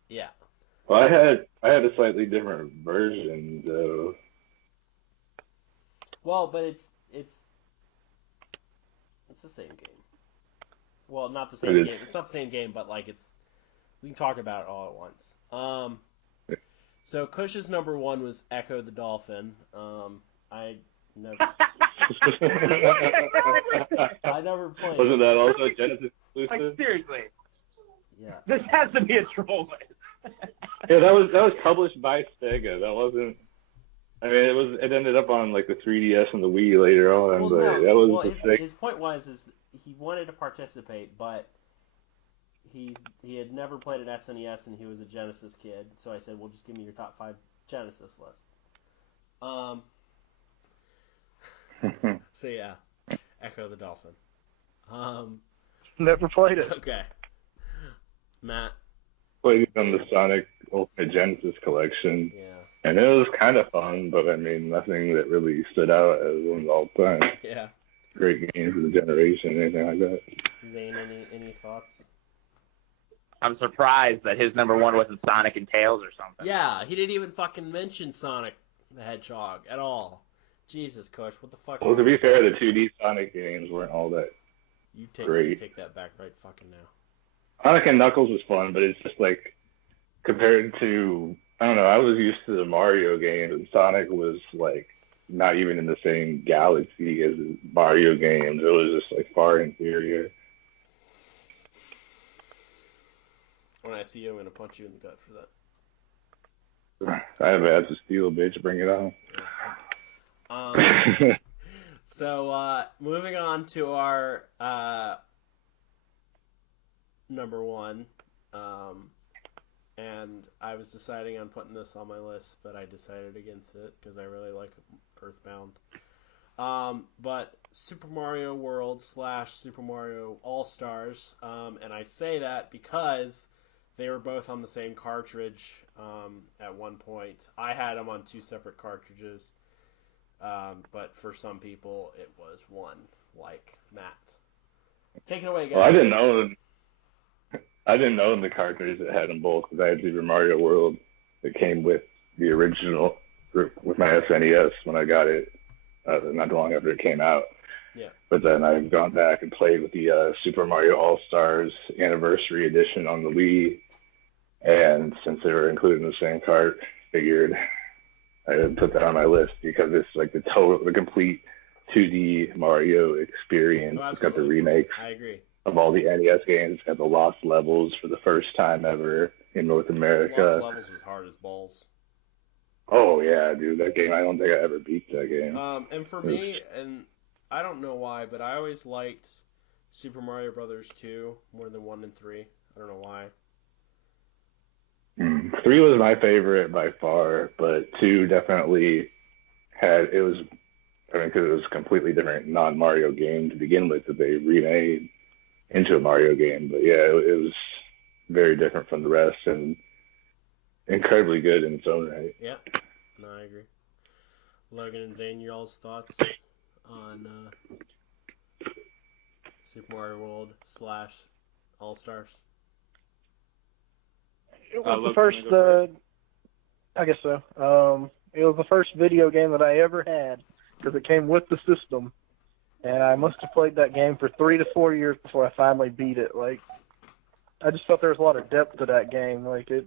Yeah. Well, I had a slightly different version though. Well, but it's the same game. Well, not the same game. It's not the same game, but like we can talk about it all at once. So Cush's number one was Echo the Dolphin. I never played. Wasn't that also a Genesis exclusive? Like seriously. Yeah. This has to be a troll list. Yeah, that was published by Sega. That wasn't. I mean, it ended up on like the 3DS and the Wii later on, Well, but no. that was Well, the his point was he wanted to participate, but he had never played an SNES and he was a Genesis kid. So I said, "Well, just give me your top 5 Genesis list." So yeah, Echo the Dolphin. Never played it. Okay, Matt. Played it on the Sonic Ultimate Genesis collection. Yeah. And it was kind of fun, but I mean, nothing that really stood out as one of the all-time great games of the generation, anything like that. Zane, any thoughts? I'm surprised that his number one wasn't Sonic and Tails or something. Yeah, he didn't even fucking mention Sonic the Hedgehog at all. Jesus, Kush, what the fuck? Well, to be fair, the 2D Sonic games weren't all that great. You take that back right fucking now. Sonic and Knuckles was fun, but it's just like, compared to, I don't know, I was used to the Mario games, and Sonic was like not even in the same galaxy as the Mario games. It was just like far inferior. When I see you, I'm gonna punch you in the gut for that. I have ads of steel, bitch. Bring it on. So moving on to our number one, and I was deciding on putting this on my list, but I decided against it because I really like Earthbound. But Super Mario World / Super Mario All-Stars, and I say that because they were both on the same cartridge at one point. I had them on 2 separate cartridges, but for some people it was one, like Matt. Take it away, guys. Well, I didn't own the cartridge that had them both because I had Super Mario World that came with the original with my SNES when I got it, not long after it came out. Yeah. But then I've gone back and played with the Super Mario All-Stars Anniversary Edition on the Wii, and since they were included in the same cart, figured I would put that on my list because it's like the complete 2D Mario experience. Oh, it's got the remakes. I agree. Of all the NES games. It's got the Lost Levels for the first time ever in North America. Lost Levels was hard as balls. Oh, yeah, dude. That game, I don't think I ever beat that game. And for me, and I don't know why, but I always liked Super Mario Brothers 2 more than 1 and 3. I don't know why. 3 was my favorite by far, but 2 definitely it was I mean, because it was a completely different non-Mario game to begin with that they remade into a Mario game. But yeah, it was very different from the rest and incredibly good in its own right. Yeah, no, I agree. Logan and Zane, y'all's thoughts on Super Mario World / All Stars? It was the first. I guess so. It was the first video game that I ever had because it came with the system, and I must have played that game for 3 to 4 years before I finally beat it. Like, I just felt there was a lot of depth to that game. Like it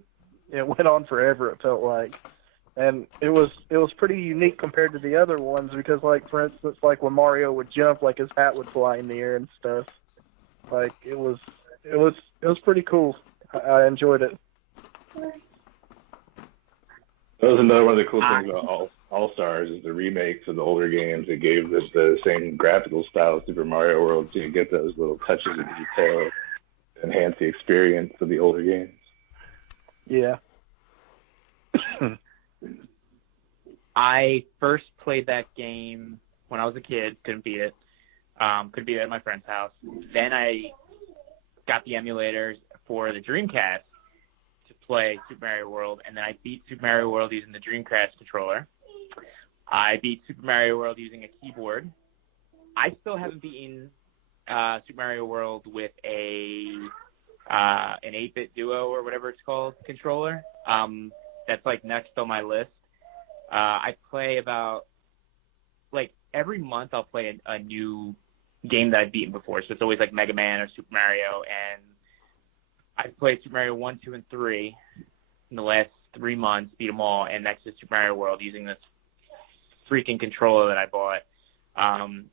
went on forever. It felt like, and it was pretty unique compared to the other ones because, like, for instance, like when Mario would jump, like his hat would fly in the air and stuff. Like it was pretty cool. I enjoyed it. That was another one of the cool things about All Stars is the remakes of the older games. It gave this the same graphical style of Super Mario World, so you get those little touches of detail to enhance the experience of the older games. Yeah. I first played that game when I was a kid. Couldn't beat it. Could beat it at my friend's house. Then I got the emulators for the Dreamcast to play Super Mario World, and then I beat Super Mario World using the Dreamcast controller. I beat Super Mario World using a keyboard. I still haven't beaten Super Mario World with an 8-bit Duo or whatever it's called controller. That's like next on my list. I play about, like, every month I'll play a new game that I've beaten before. So it's always like Mega Man or Super Mario, and I've played Super Mario 1, 2, and 3 in the last 3 months, beat them all, and that's just Super Mario World using this freaking controller that I bought.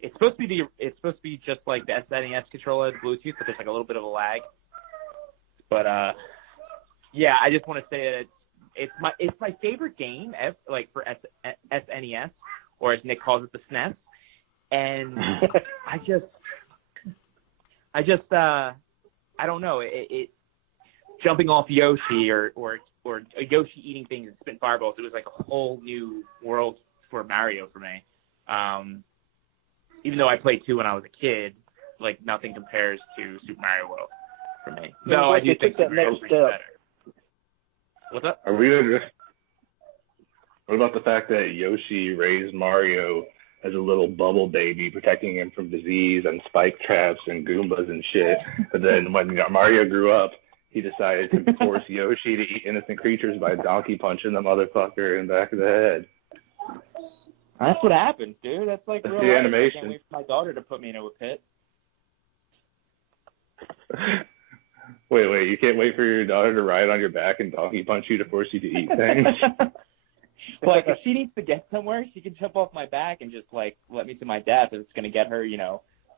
It's supposed to be just like the SNES controller, the Bluetooth, but there's like a little bit of a lag. But yeah, I just want to say that it's my favorite game, like for SNES, or as Nick calls it, the SNES. And I don't know. It jumping off Yoshi or Yoshi eating things and spitting fireballs. It was like a whole new world for Mario for me. Even though I played 2 when I was a kid, like nothing compares to Super Mario World for me. No, I do think Super Mario World is better. What's up? What about the fact that Yoshi raised Mario as a little bubble baby, protecting him from disease and spike traps and Goombas and shit? But then when Mario grew up, he decided to force Yoshi to eat innocent creatures by donkey punching the motherfucker in the back of the head. That's what happens, dude. That's like That's real the life. animation. I can't wait for my daughter to put me into a pit. Wait, you can't wait for your daughter to ride on your back and donkey punch you to force you to eat things? Like, if she needs to get somewhere, she can jump off my back and just, like, let me to my death if it's going to get her,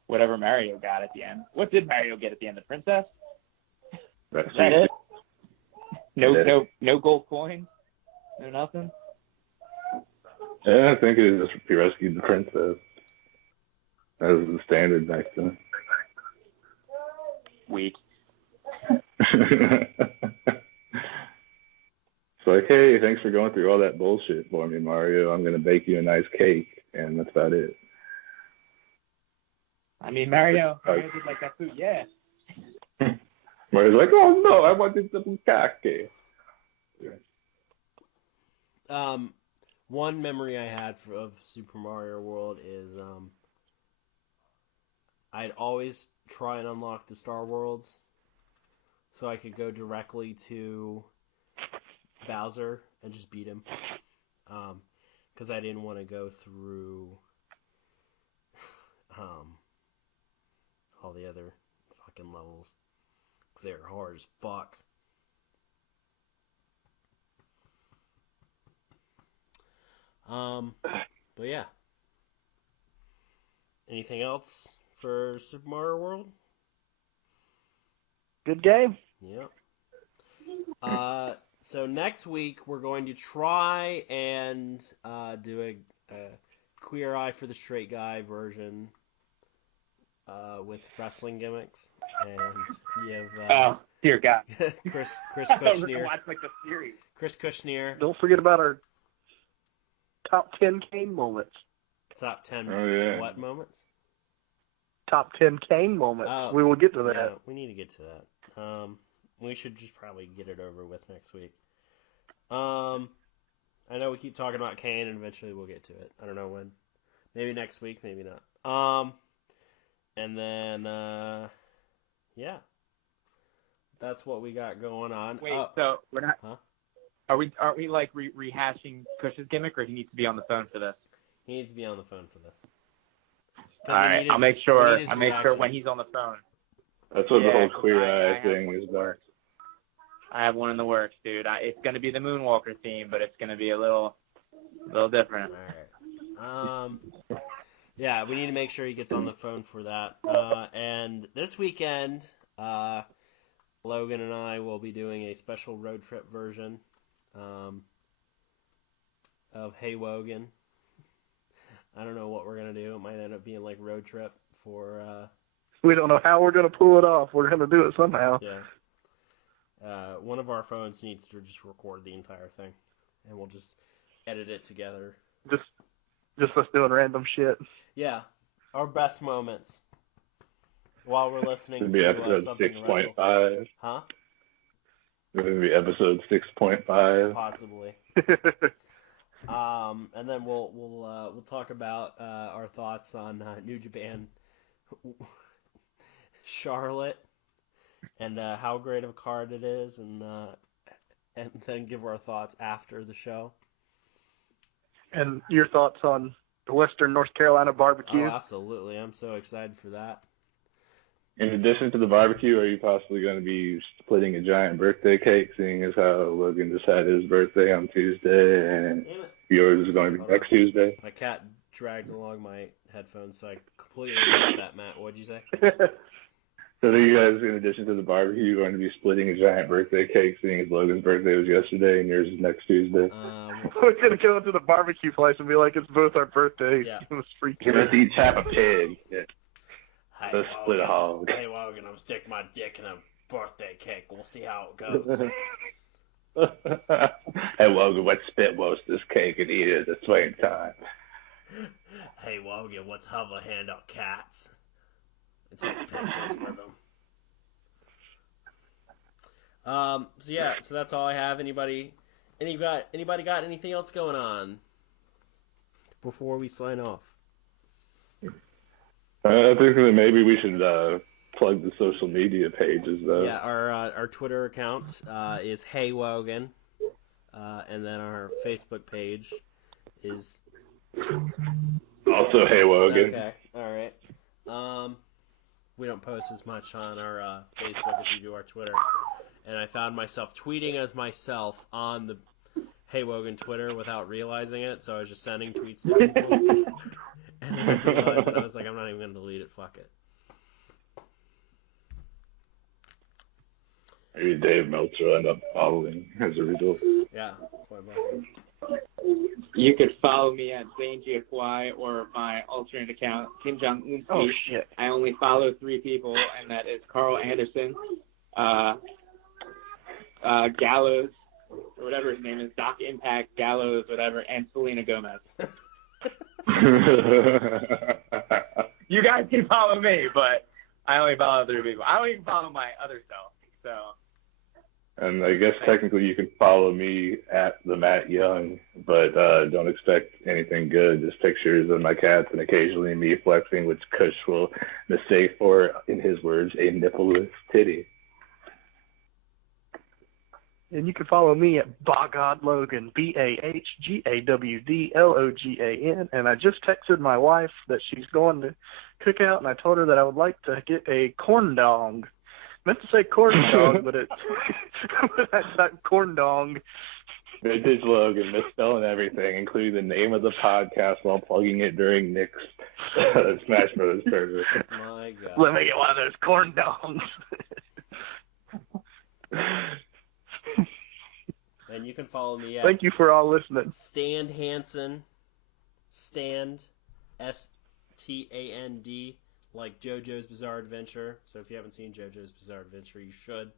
whatever Mario got at the end. What did Mario get at the end? The princess? That's Is that it? No gold coins? No nothing? Yeah, I think it is just he rescued the princess. That was the standard back then. Weak. It's like, hey, thanks for going through all that bullshit for me, Mario. I'm going to bake you a nice cake, and that's about it. I mean, Mario did like that food, yeah. Mario's like, oh, no, I wanted the bukkake. One memory I had of Super Mario World is I'd always try and unlock the Star Worlds so I could go directly to Bowser and just beat him. Because I didn't want to go through all the other fucking levels. Because they're hard as fuck. But yeah. Anything else for Super Mario World? Good game. Yep. So next week we're going to try and do a Queer Eye for the Straight Guy version with wrestling gimmicks, and you have oh dear God, Chris I Kushner. watched like the series. Chris Kushner. Don't forget about our top 10 game moments. Top 10 what moments? Top 10 Kane moments. Oh, we will get to that. Yeah, we need to get to that. We should just probably get it over with next week. I know we keep talking about Kane, and eventually we'll get to it. I don't know when. Maybe next week, maybe not. And then, yeah. That's what we got going on. Wait, so we're not... Huh? Aren't we like rehashing Cush's gimmick, or he needs to be on the phone for this? He needs to be on the phone for this. All right, I'll make sure when he's on the phone. That's what the whole Queer Eye thing is about. I have one in the works, dude. It's going to be the Moonwalker theme, but it's going to be a little different. All right. Yeah, we need to make sure he gets on the phone for that. And this weekend, Logan and I will be doing a special road trip version of Hey Wogan. I don't know what we're going to do. It might end up being like road trip for... We don't know how we're going to pull it off. We're going to do it somehow. Yeah. One of our phones needs to just record the entire thing, and we'll just edit it together. Just us doing random shit. Yeah. Our best moments while we're listening to episode something 6.5. Huh? It's going to be episode 6.5. Possibly. And then we'll talk about our thoughts on New Japan Charlotte and how great of a card it is, and then give our thoughts after the show. And your thoughts on the Western North Carolina barbecue? Oh, absolutely. I'm so excited for that. In addition to the barbecue, are you possibly going to be splitting a giant birthday cake, seeing as how Logan just had his birthday on Tuesday, and yours is going to be next Tuesday? My cat dragged along my headphones, so I completely missed that, Matt. What'd you say? So are you guys, in addition to the barbecue, going to be splitting a giant birthday cake, seeing as Logan's birthday was yesterday and yours is next Tuesday? We're going to go to the barbecue place and be like, it's both our birthdays. Yeah. It was free cake. Let's each have a pig. Yeah. Hey, Let's split a hog. Hey, Wogan, I'm sticking my dick in a birthday cake. We'll see how it goes. Hey, Wogan, let's spit roast this cake and eat it at the same time. Hey, Wogan, let's have a hand out cats and take pictures with them. So that's all I have. Anybody got anything else going on before we sign off? I think that maybe we should plug the social media pages, though. Yeah, our Twitter account is Hey Wogan, and then our Facebook page is also Hey Wogan. Okay, all right. We don't post as much on our Facebook as we do our Twitter, and I found myself tweeting as myself on the Hey Wogan Twitter without realizing it, so I was just sending tweets to people. And then I realized it, I was like, I'm not even going to delete it, fuck it. Maybe Dave Meltzer will end up following as a result. Yeah, quite possible. You could follow me at ZaneGFY or my alternate account, Kim Jong-un. Oh, shit. I only follow 3 people, and that is Carl Anderson, Gallows, or whatever his name is, Doc Impact, Gallows, whatever, and Selena Gomez. You guys can follow me, but I only follow 3 people. I don't even follow my other self, so. And I guess technically you can follow me at the Matt Young, but don't expect anything good. Just pictures of my cats and occasionally me flexing, which Kush will mistake for, in his words, a nippleless titty. And you can follow me at Bahgod Logan, BAHGAWDLOGAN. And I just texted my wife that she's going to cook out, and I told her that I would like to get a corn dong. Meant to say corn dog, but it's not corn dong. Vintage Logan, misspelling everything, including the name of the podcast while plugging it during Nick's Smash Bros. Tournament. My God. Let me get one of those corn dongs. And you can follow me at Thank you for all listening. Stand Hansen, Stand, STAND, like JoJo's Bizarre Adventure. So if you haven't seen JoJo's Bizarre Adventure, you should.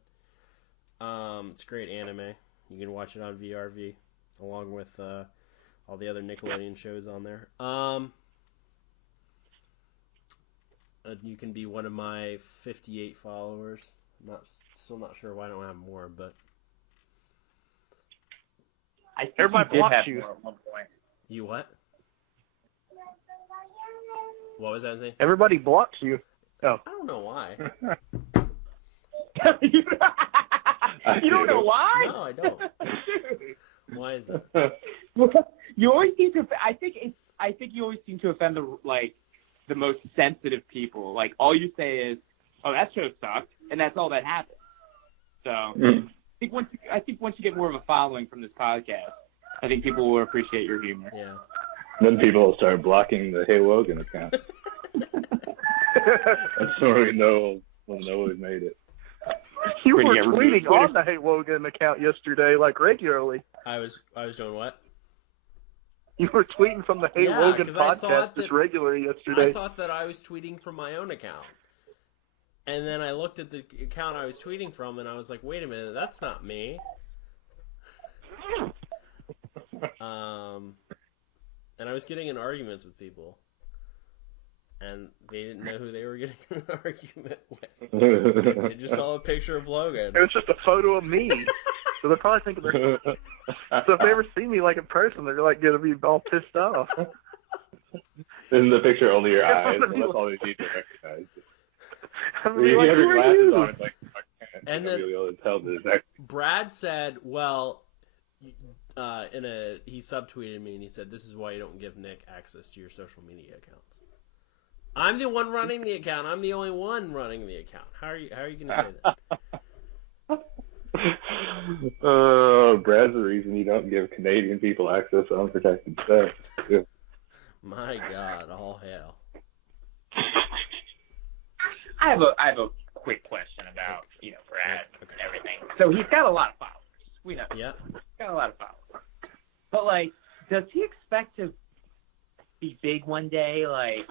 It's a great anime. You can watch it on VRV, along with all the other Nickelodeon shows on there. You can be one of my 58 followers. Still not sure why I don't have more, but I think Everybody you did blocks have you. more at one point. you what? What was that, Zane? Everybody blocks you. Oh. I don't know why. You don't know why? No, I don't. Why is it? You always seem to. I think you always seem to offend the most sensitive people. Like all you say is, "Oh, that show sucked," and that's all that happens. So I think once you get more of a following from this podcast, I think people will appreciate your humor. Yeah. Then people will start blocking the Hey Wogan account. That's when we'll know we've made it. You were Pretty every tweeting Twitter. on the Hey Wogan account yesterday, like regularly. I was doing what? You were tweeting from the Hey Yeah, Wogan 'cause I thought podcast that- just regularly yesterday. I thought that I was tweeting from my own account. And then I looked at the account I was tweeting from, and I was like, wait a minute, that's not me. And I was getting in arguments with people. And they didn't know who they were getting in an argument with. They just saw a picture of Logan. It was just a photo of me. So they're probably thinking so if they ever see me like in person, they're like gonna be all pissed off. In the picture, only your eyes. So that's all they need to recognize. I'm If you like, have who your are glasses you? on, it's like, And you'll then- be able to tell the exact. Brad said, well, he subtweeted me and he said, this is why you don't give Nick access to your social media accounts. I'm the one running the account. I'm the only one running the account. How are you going to say that? Brad's the reason you don't give Canadian people access to unprotected stuff. Yeah. My God, all hail. I have a quick question about Brad and everything. So he's got a lot of followers. We know. Yeah. He's got a lot of followers. But like, does he expect to be big one day? Like,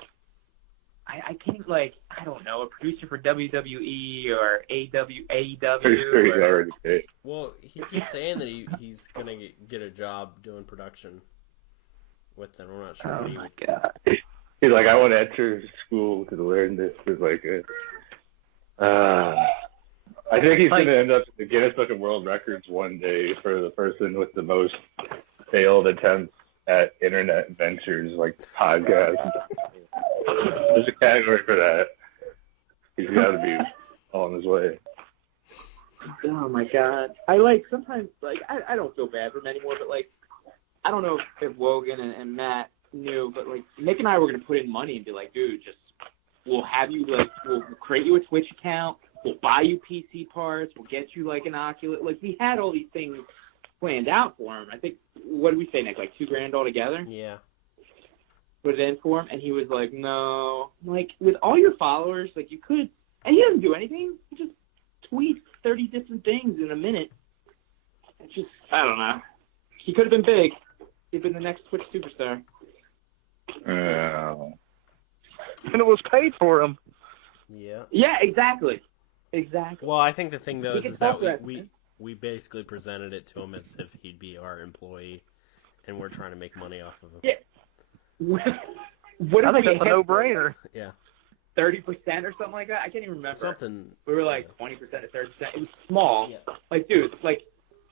I can't I don't know, a producer for WWE or AEW. Pretty sure he's already paid. Well, he keeps saying that he's going to get a job doing production with them. I'm not sure what he would. God. He's like, I want to enter school to learn this. It's like, I think he's going to end up in the Guinness Book of World Records one day for the person with the most failed attempts at internet ventures, like podcasts. There's a category for that. He's got to be on his way. Oh my God. Sometimes I don't feel bad for him anymore, but I don't know if Wogan and Matt knew, but Nick and I were gonna put in money and be like, dude, we'll have you we'll create you a Twitch account, we'll buy you PC parts, we'll get you an Oculus. We had all these things planned out for him. I think, what did we say, Nick? $2,000 altogether? Yeah. Put it in for him, and he was like, no. With all your followers, you could, and he doesn't do anything. He just tweets 30 different things in a minute. It's just, I don't know. He could have been big. He'd been the next Twitch superstar. And it was paid for him. Yeah. Yeah, exactly. Well, I think the thing, though, He is can that talk we basically presented it to him as if he'd be our employee, and we're trying to make money off of him. Yeah. What I think that's a no-brainer. Yeah. 30% or something like that? I can't even remember. Something. We were 20% or 30%. It was small. Yeah. Dude,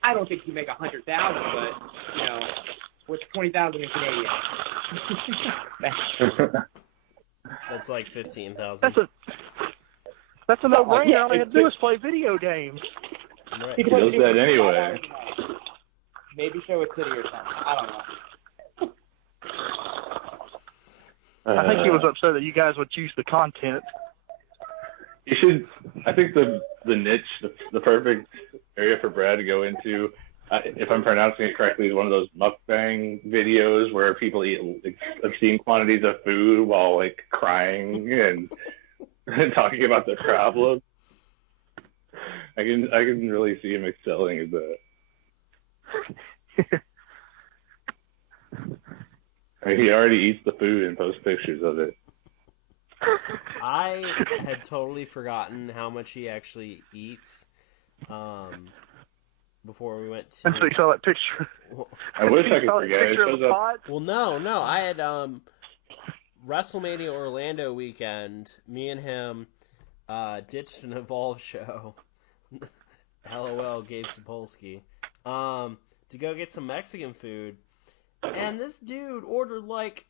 I don't think he'd make 100,000, but what's 20,000 in Canadian? That's like 15,000. That's a no-brainer. Yeah, All I had to do is play video games. Right. He He does that anyway. Maybe show a titty or something. I don't know. I think he was upset that you guys would choose the content. You should. I think the niche, the perfect area for Brad to go into, if I'm pronouncing it correctly, is one of those mukbang videos where people eat obscene quantities of food while crying and talking about their problems. I can really see him excelling at that. He already eats the food and posts pictures of it. I had totally forgotten how much he actually eats. Before we went to. And so you saw that picture. I wish I could saw that forget. It picture of shows the up. pot? Well, no. I had WrestleMania Orlando weekend, me and him ditched an Evolve show. LOL, Gabe Sapolsky. To go get some Mexican food. And this dude ordered like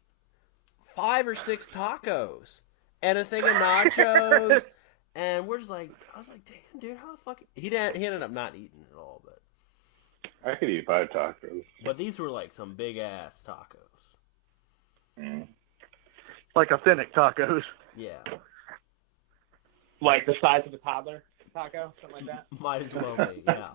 5 or 6 tacos and a thing of nachos. And we're just like, I was like, damn, dude, how the fuck? He ended up not eating it all, but. I could eat 5 tacos. But these were like some big ass tacos. Mm. Like authentic tacos. Yeah. Like the size of a toddler taco, something like that. Might as well be, yeah.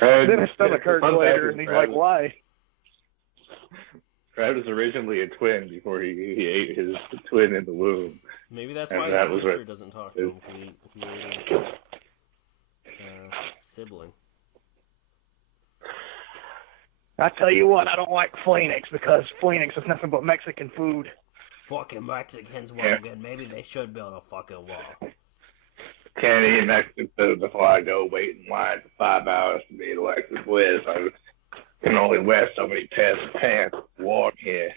Then his stomach hurts later, and he's like, why? Brad was originally a twin before he ate his twin in the womb. Maybe that's why his sister doesn't talk to him, because he ate his sibling. I tell you what, I don't like Phoenix, because Phoenix is nothing but Mexican food. Fucking Mexicans, Wogan. Maybe they should build a fucking wall. Can't eat Mexican food before I go wait in line for 5 hours to be elected with. I can only wear so many pairs of pants. Warm here.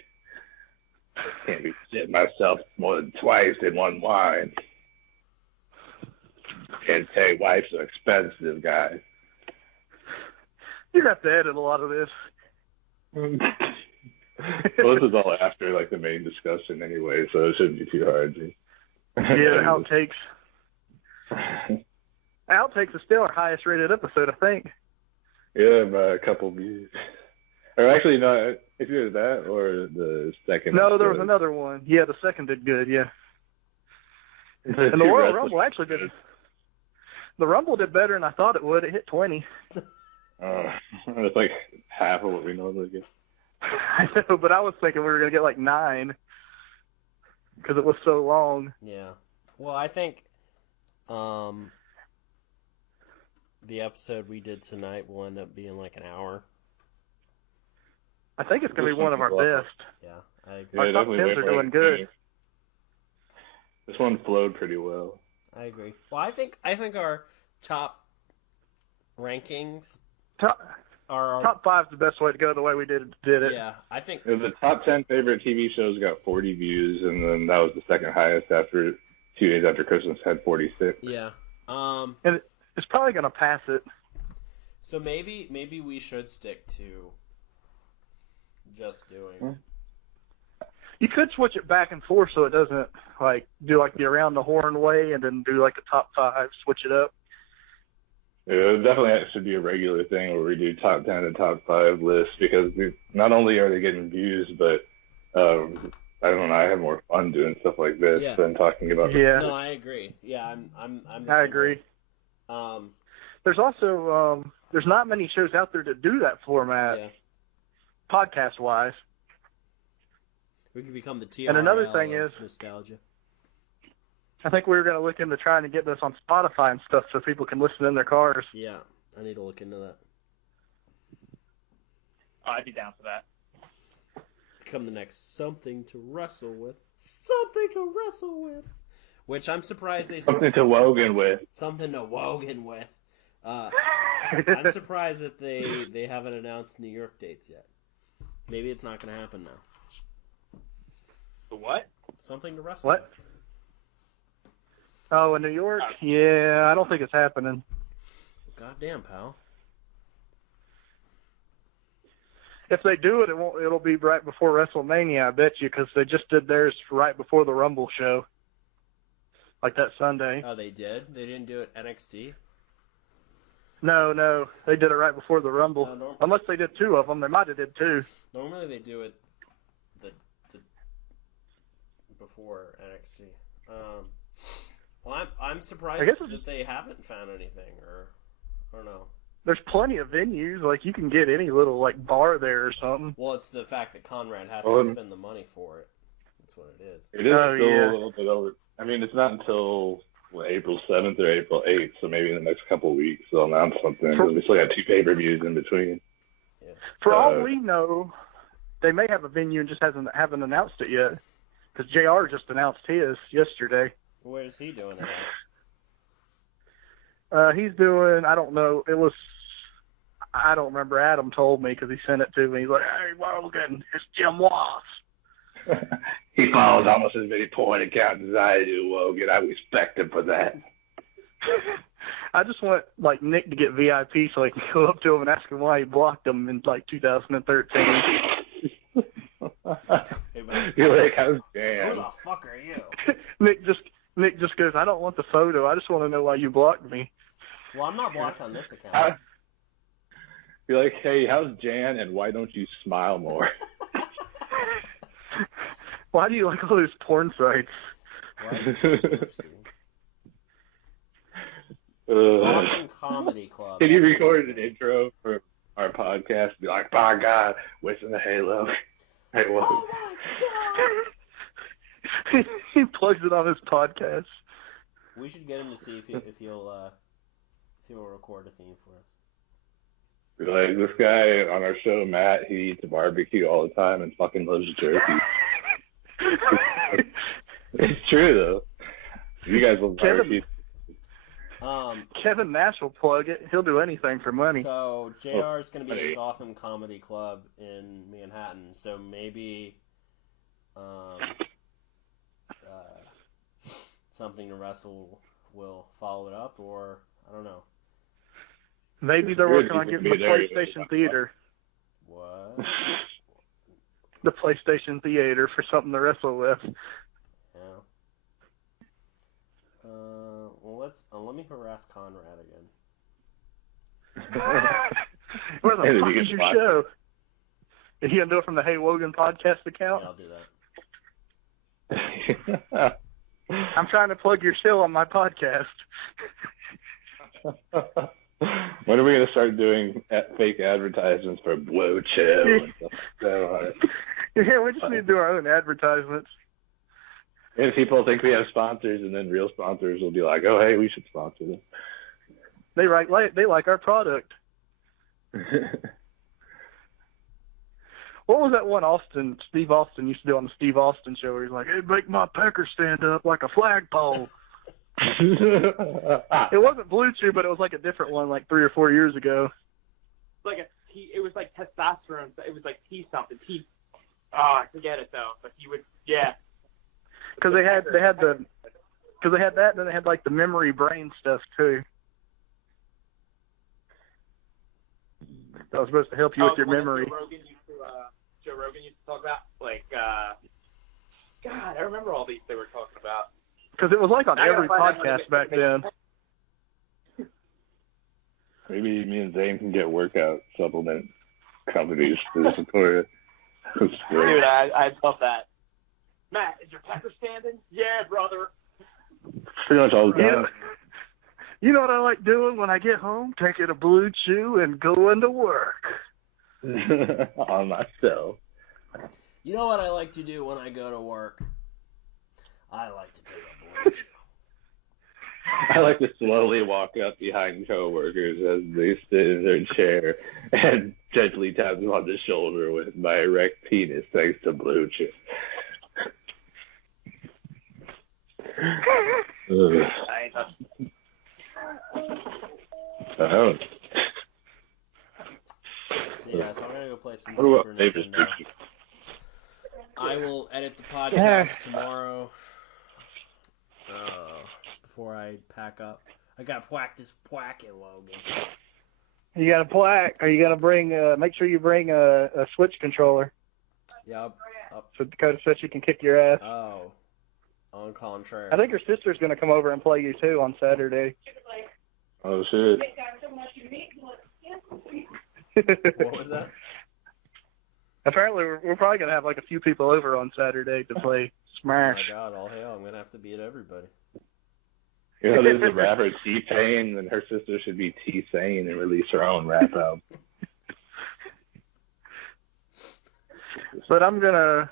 Can't be shitting myself more than twice in one line. Can't say wipes are expensive, guys. You have to edit a lot of this. Well, this is all after like the main discussion anyway, so it shouldn't be too hard. Yeah, outtakes. Outtakes is still our highest rated episode, I think. Yeah, by a couple views. Or actually, no, if you did that or the second. No, there was another one. Yeah, the second did good, yeah. And the Royal Rumble actually did. The Rumble did better than I thought it would. It hit 20. It's like half of what we normally get. I know, but I was thinking we were going to get like 9 because it was so long. Yeah. Well, I think the episode we did tonight will end up being like an hour. I think it's going to be one of our best. Yeah, I agree. Our top 10s are doing good. This one flowed pretty well. I agree. Well, I think our top rankings Top 5 is the best way to go, the way we did it. Yeah, I think the top 10 favorite TV shows got 40 views, and then that was the second highest after 2 days after Christmas had 46. Yeah. And it's probably going to pass it. So maybe we should stick to just doing. You could switch it back and forth so it doesn't like do like the around the horn way and then do like a top 5, switch it up. Yeah, it definitely should be a regular thing where we do top 10 and top 5 lists, because not only are they getting views, but I don't know, I have more fun doing stuff like this than talking about. Yeah. No, I agree. Yeah, I'm I agree. There's also there's not many shows out there that do that format, podcast wise. We could become the TRL and another thing is nostalgia. I think we were going to look into trying to get this on Spotify and stuff so people can listen in their cars. Yeah, I need to look into that. I'd be down for that. Become the next something to wrestle with. Something to wrestle with. Which I'm surprised they... Something to Wogan with. Something to Wogan with. I'm surprised that they haven't announced New York dates yet. Maybe it's not going to happen now. The what? Something to wrestle with. Oh, in New York? Yeah, I don't think it's happening. Goddamn, pal. If they do it, it'll be right before WrestleMania, I bet you, because they just did theirs right before the Rumble show. Like that Sunday. Oh, they did? They didn't do it NXT? No. They did it right before the Rumble. Unless they did 2 of them. They might have did 2. Normally they do it the before NXT. Well, I'm surprised that they haven't found anything, or I don't know. There's plenty of venues. Like, you can get any little, like, bar there or something. Well, it's the fact that Conrad has to spend the money for it. That's what it is. It is still a little bit over. I mean, it's not until April 7th or April 8th, so maybe in the next couple of weeks they'll announce something. We still got 2 pay-per-views in between. Yeah. For all we know, they may have a venue and just haven't announced it yet. Because JR just announced his yesterday. Where's he doing it at? He's doing, I don't know, I don't remember. Adam told me because he sent it to me. He's like, "Hey, Wogan, it's Jim Wass." He follows almost as many porn accounts as I do, Wogan. I respect him for that. I just want like Nick to get VIP so I can go up to him and ask him why he blocked him in like 2013. Hey, man. You're like, how's Who Dan? the fuck are you? Nick just goes, "I don't want the photo. I just want to know why you blocked me." Well, I'm not blocked on this account. You're like, hey, how's Jan, and why don't you smile more? Why do you like all those porn sites? Why are you so thirsty? Awesome Comedy Club. Can you That's record what an intro for our podcast? Be like, by God, wishing the Halo. Hey, well, Oh my god! He plugs it on his podcast. We should get him to see if he'll record a theme for us. like, this guy on our show, Matt, he eats barbecue all the time and fucking loves jerky. It's true, though. You guys love barbecue. Kevin Nash will plug it. He'll do anything for money. So JR is going to be hey. at Gotham Comedy Club in Manhattan. So maybe something to wrestle will follow it up, or I don't know. Maybe they're working on getting the PlayStation Theater. What? The PlayStation Theater for something to wrestle with. Yeah. Well, let me harass Conrad again. Where the Hey, fuck you is can your watch show? Is he gonna do it from the Hey Wogan podcast account? Yeah, I'll do that. I'm trying to plug your show on my podcast. When are we going to start doing fake advertisements for Blow Chill and stuff like that? Yeah, we just need to do our own advertisements. And people think we have sponsors, and then real sponsors will be like, oh, hey, we should sponsor them. They like our product. What was that one Steve Austin used to do on the Steve Austin show where he's like, it'd make my pecker stand up like a flagpole. It wasn't Blue Chew, but it was like a different one like 3 or 4 years ago. It was like testosterone. It was like T something. I forget it though. But he would, yeah. Because they had that, and then they had like the memory brain stuff too. That was supposed to help you with your memory. Joe Rogan used to talk about, like, God, I remember all these they were talking about. Because it was like on every podcast back then. Maybe me and Zane can get workout supplement companies to support it. Dude, I love that. Matt, is your pecker standing? Yeah, brother. Pretty much all the time. You know what I like doing when I get home? Taking a Blue Chew and going to work. On myself. You know what I like to do when I go to work? I like to take a Blue Chew. I like to slowly walk up behind coworkers as they sit in their chair and gently tap them on the shoulder with my erect penis thanks to Blue Chew. So yeah, so I'm gonna go play some Super Nintendo. I will edit the podcast tomorrow. Before I pack up, I gotta practice whacking, Logan. You got a plaque, or you got to bring. Make sure you bring a Switch controller. Yep. So Dakota said she can kick your ass. Oh, on contrary. I think her sister's going to come over and play you too on Saturday. Oh shit. What was that? Apparently, we're probably going to have like a few people over on Saturday to play Smash. Oh my god, all hell, I'm going to have to beat everybody. You know, there's a rapper T-Pain, and her sister should be T-Sane and release her own rap album. But I'm gonna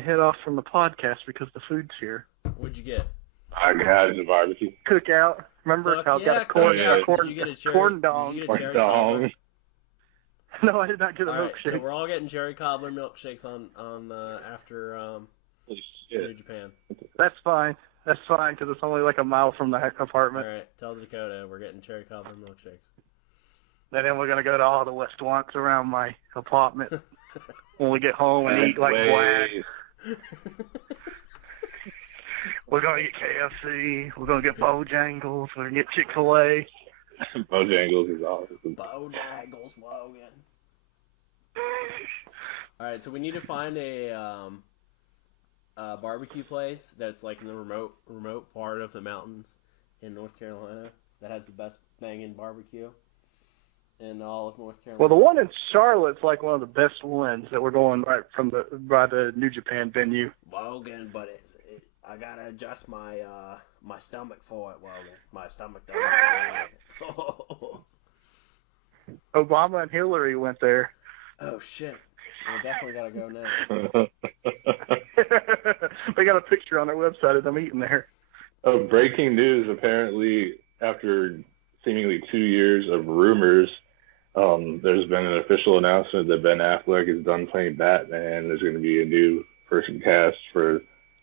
head off from the podcast because the food's here. What'd you get? I got the barbecue. Cookout. Remember? Fuck I've yeah, got a corn Did you get a cherry, corn dong. Did you get a cherry Dong. cobbler? No, I did not get a Alright, milkshake. so we're all getting cherry cobbler milkshakes on after New Japan. That's fine. That's fine because it's only like a mile from the apartment. Alright, tell Dakota we're getting cherry cobbler milkshakes. And then we're gonna go to all the restaurants around my apartment when we get home and eat like black. We're gonna get KFC. We're gonna get Bojangles. We're gonna get Chick-fil-A. Bojangles is awesome. Bojangles, Wogan. All right, so we need to find a barbecue place that's like in the remote part of the mountains in North Carolina that has the best banging barbecue in all of North Carolina. Well, the one in Charlotte's like one of the best ones that we're going right from by the New Japan venue. Wogan, but I gotta adjust my my stomach for it, Wogan. My stomach doesn't agree with it. Obama and Hillary went there. Oh shit! We definitely gotta go now. They got a picture on their website of them eating there. Oh, breaking news! Apparently, after seemingly 2 years of rumors, there's been an official announcement that Ben Affleck is done playing Batman. There's going to be a new person cast for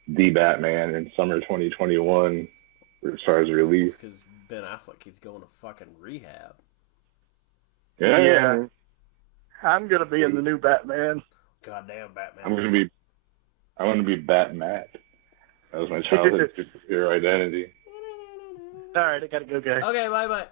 the Batman in summer 2021 as far as release. Because Ben Affleck keeps going to fucking rehab. Yeah. I'm gonna be in the new Batman. Goddamn Batman. I want to be Batman. That was my childhood superhero identity. All right, I gotta go, guys. Okay, bye.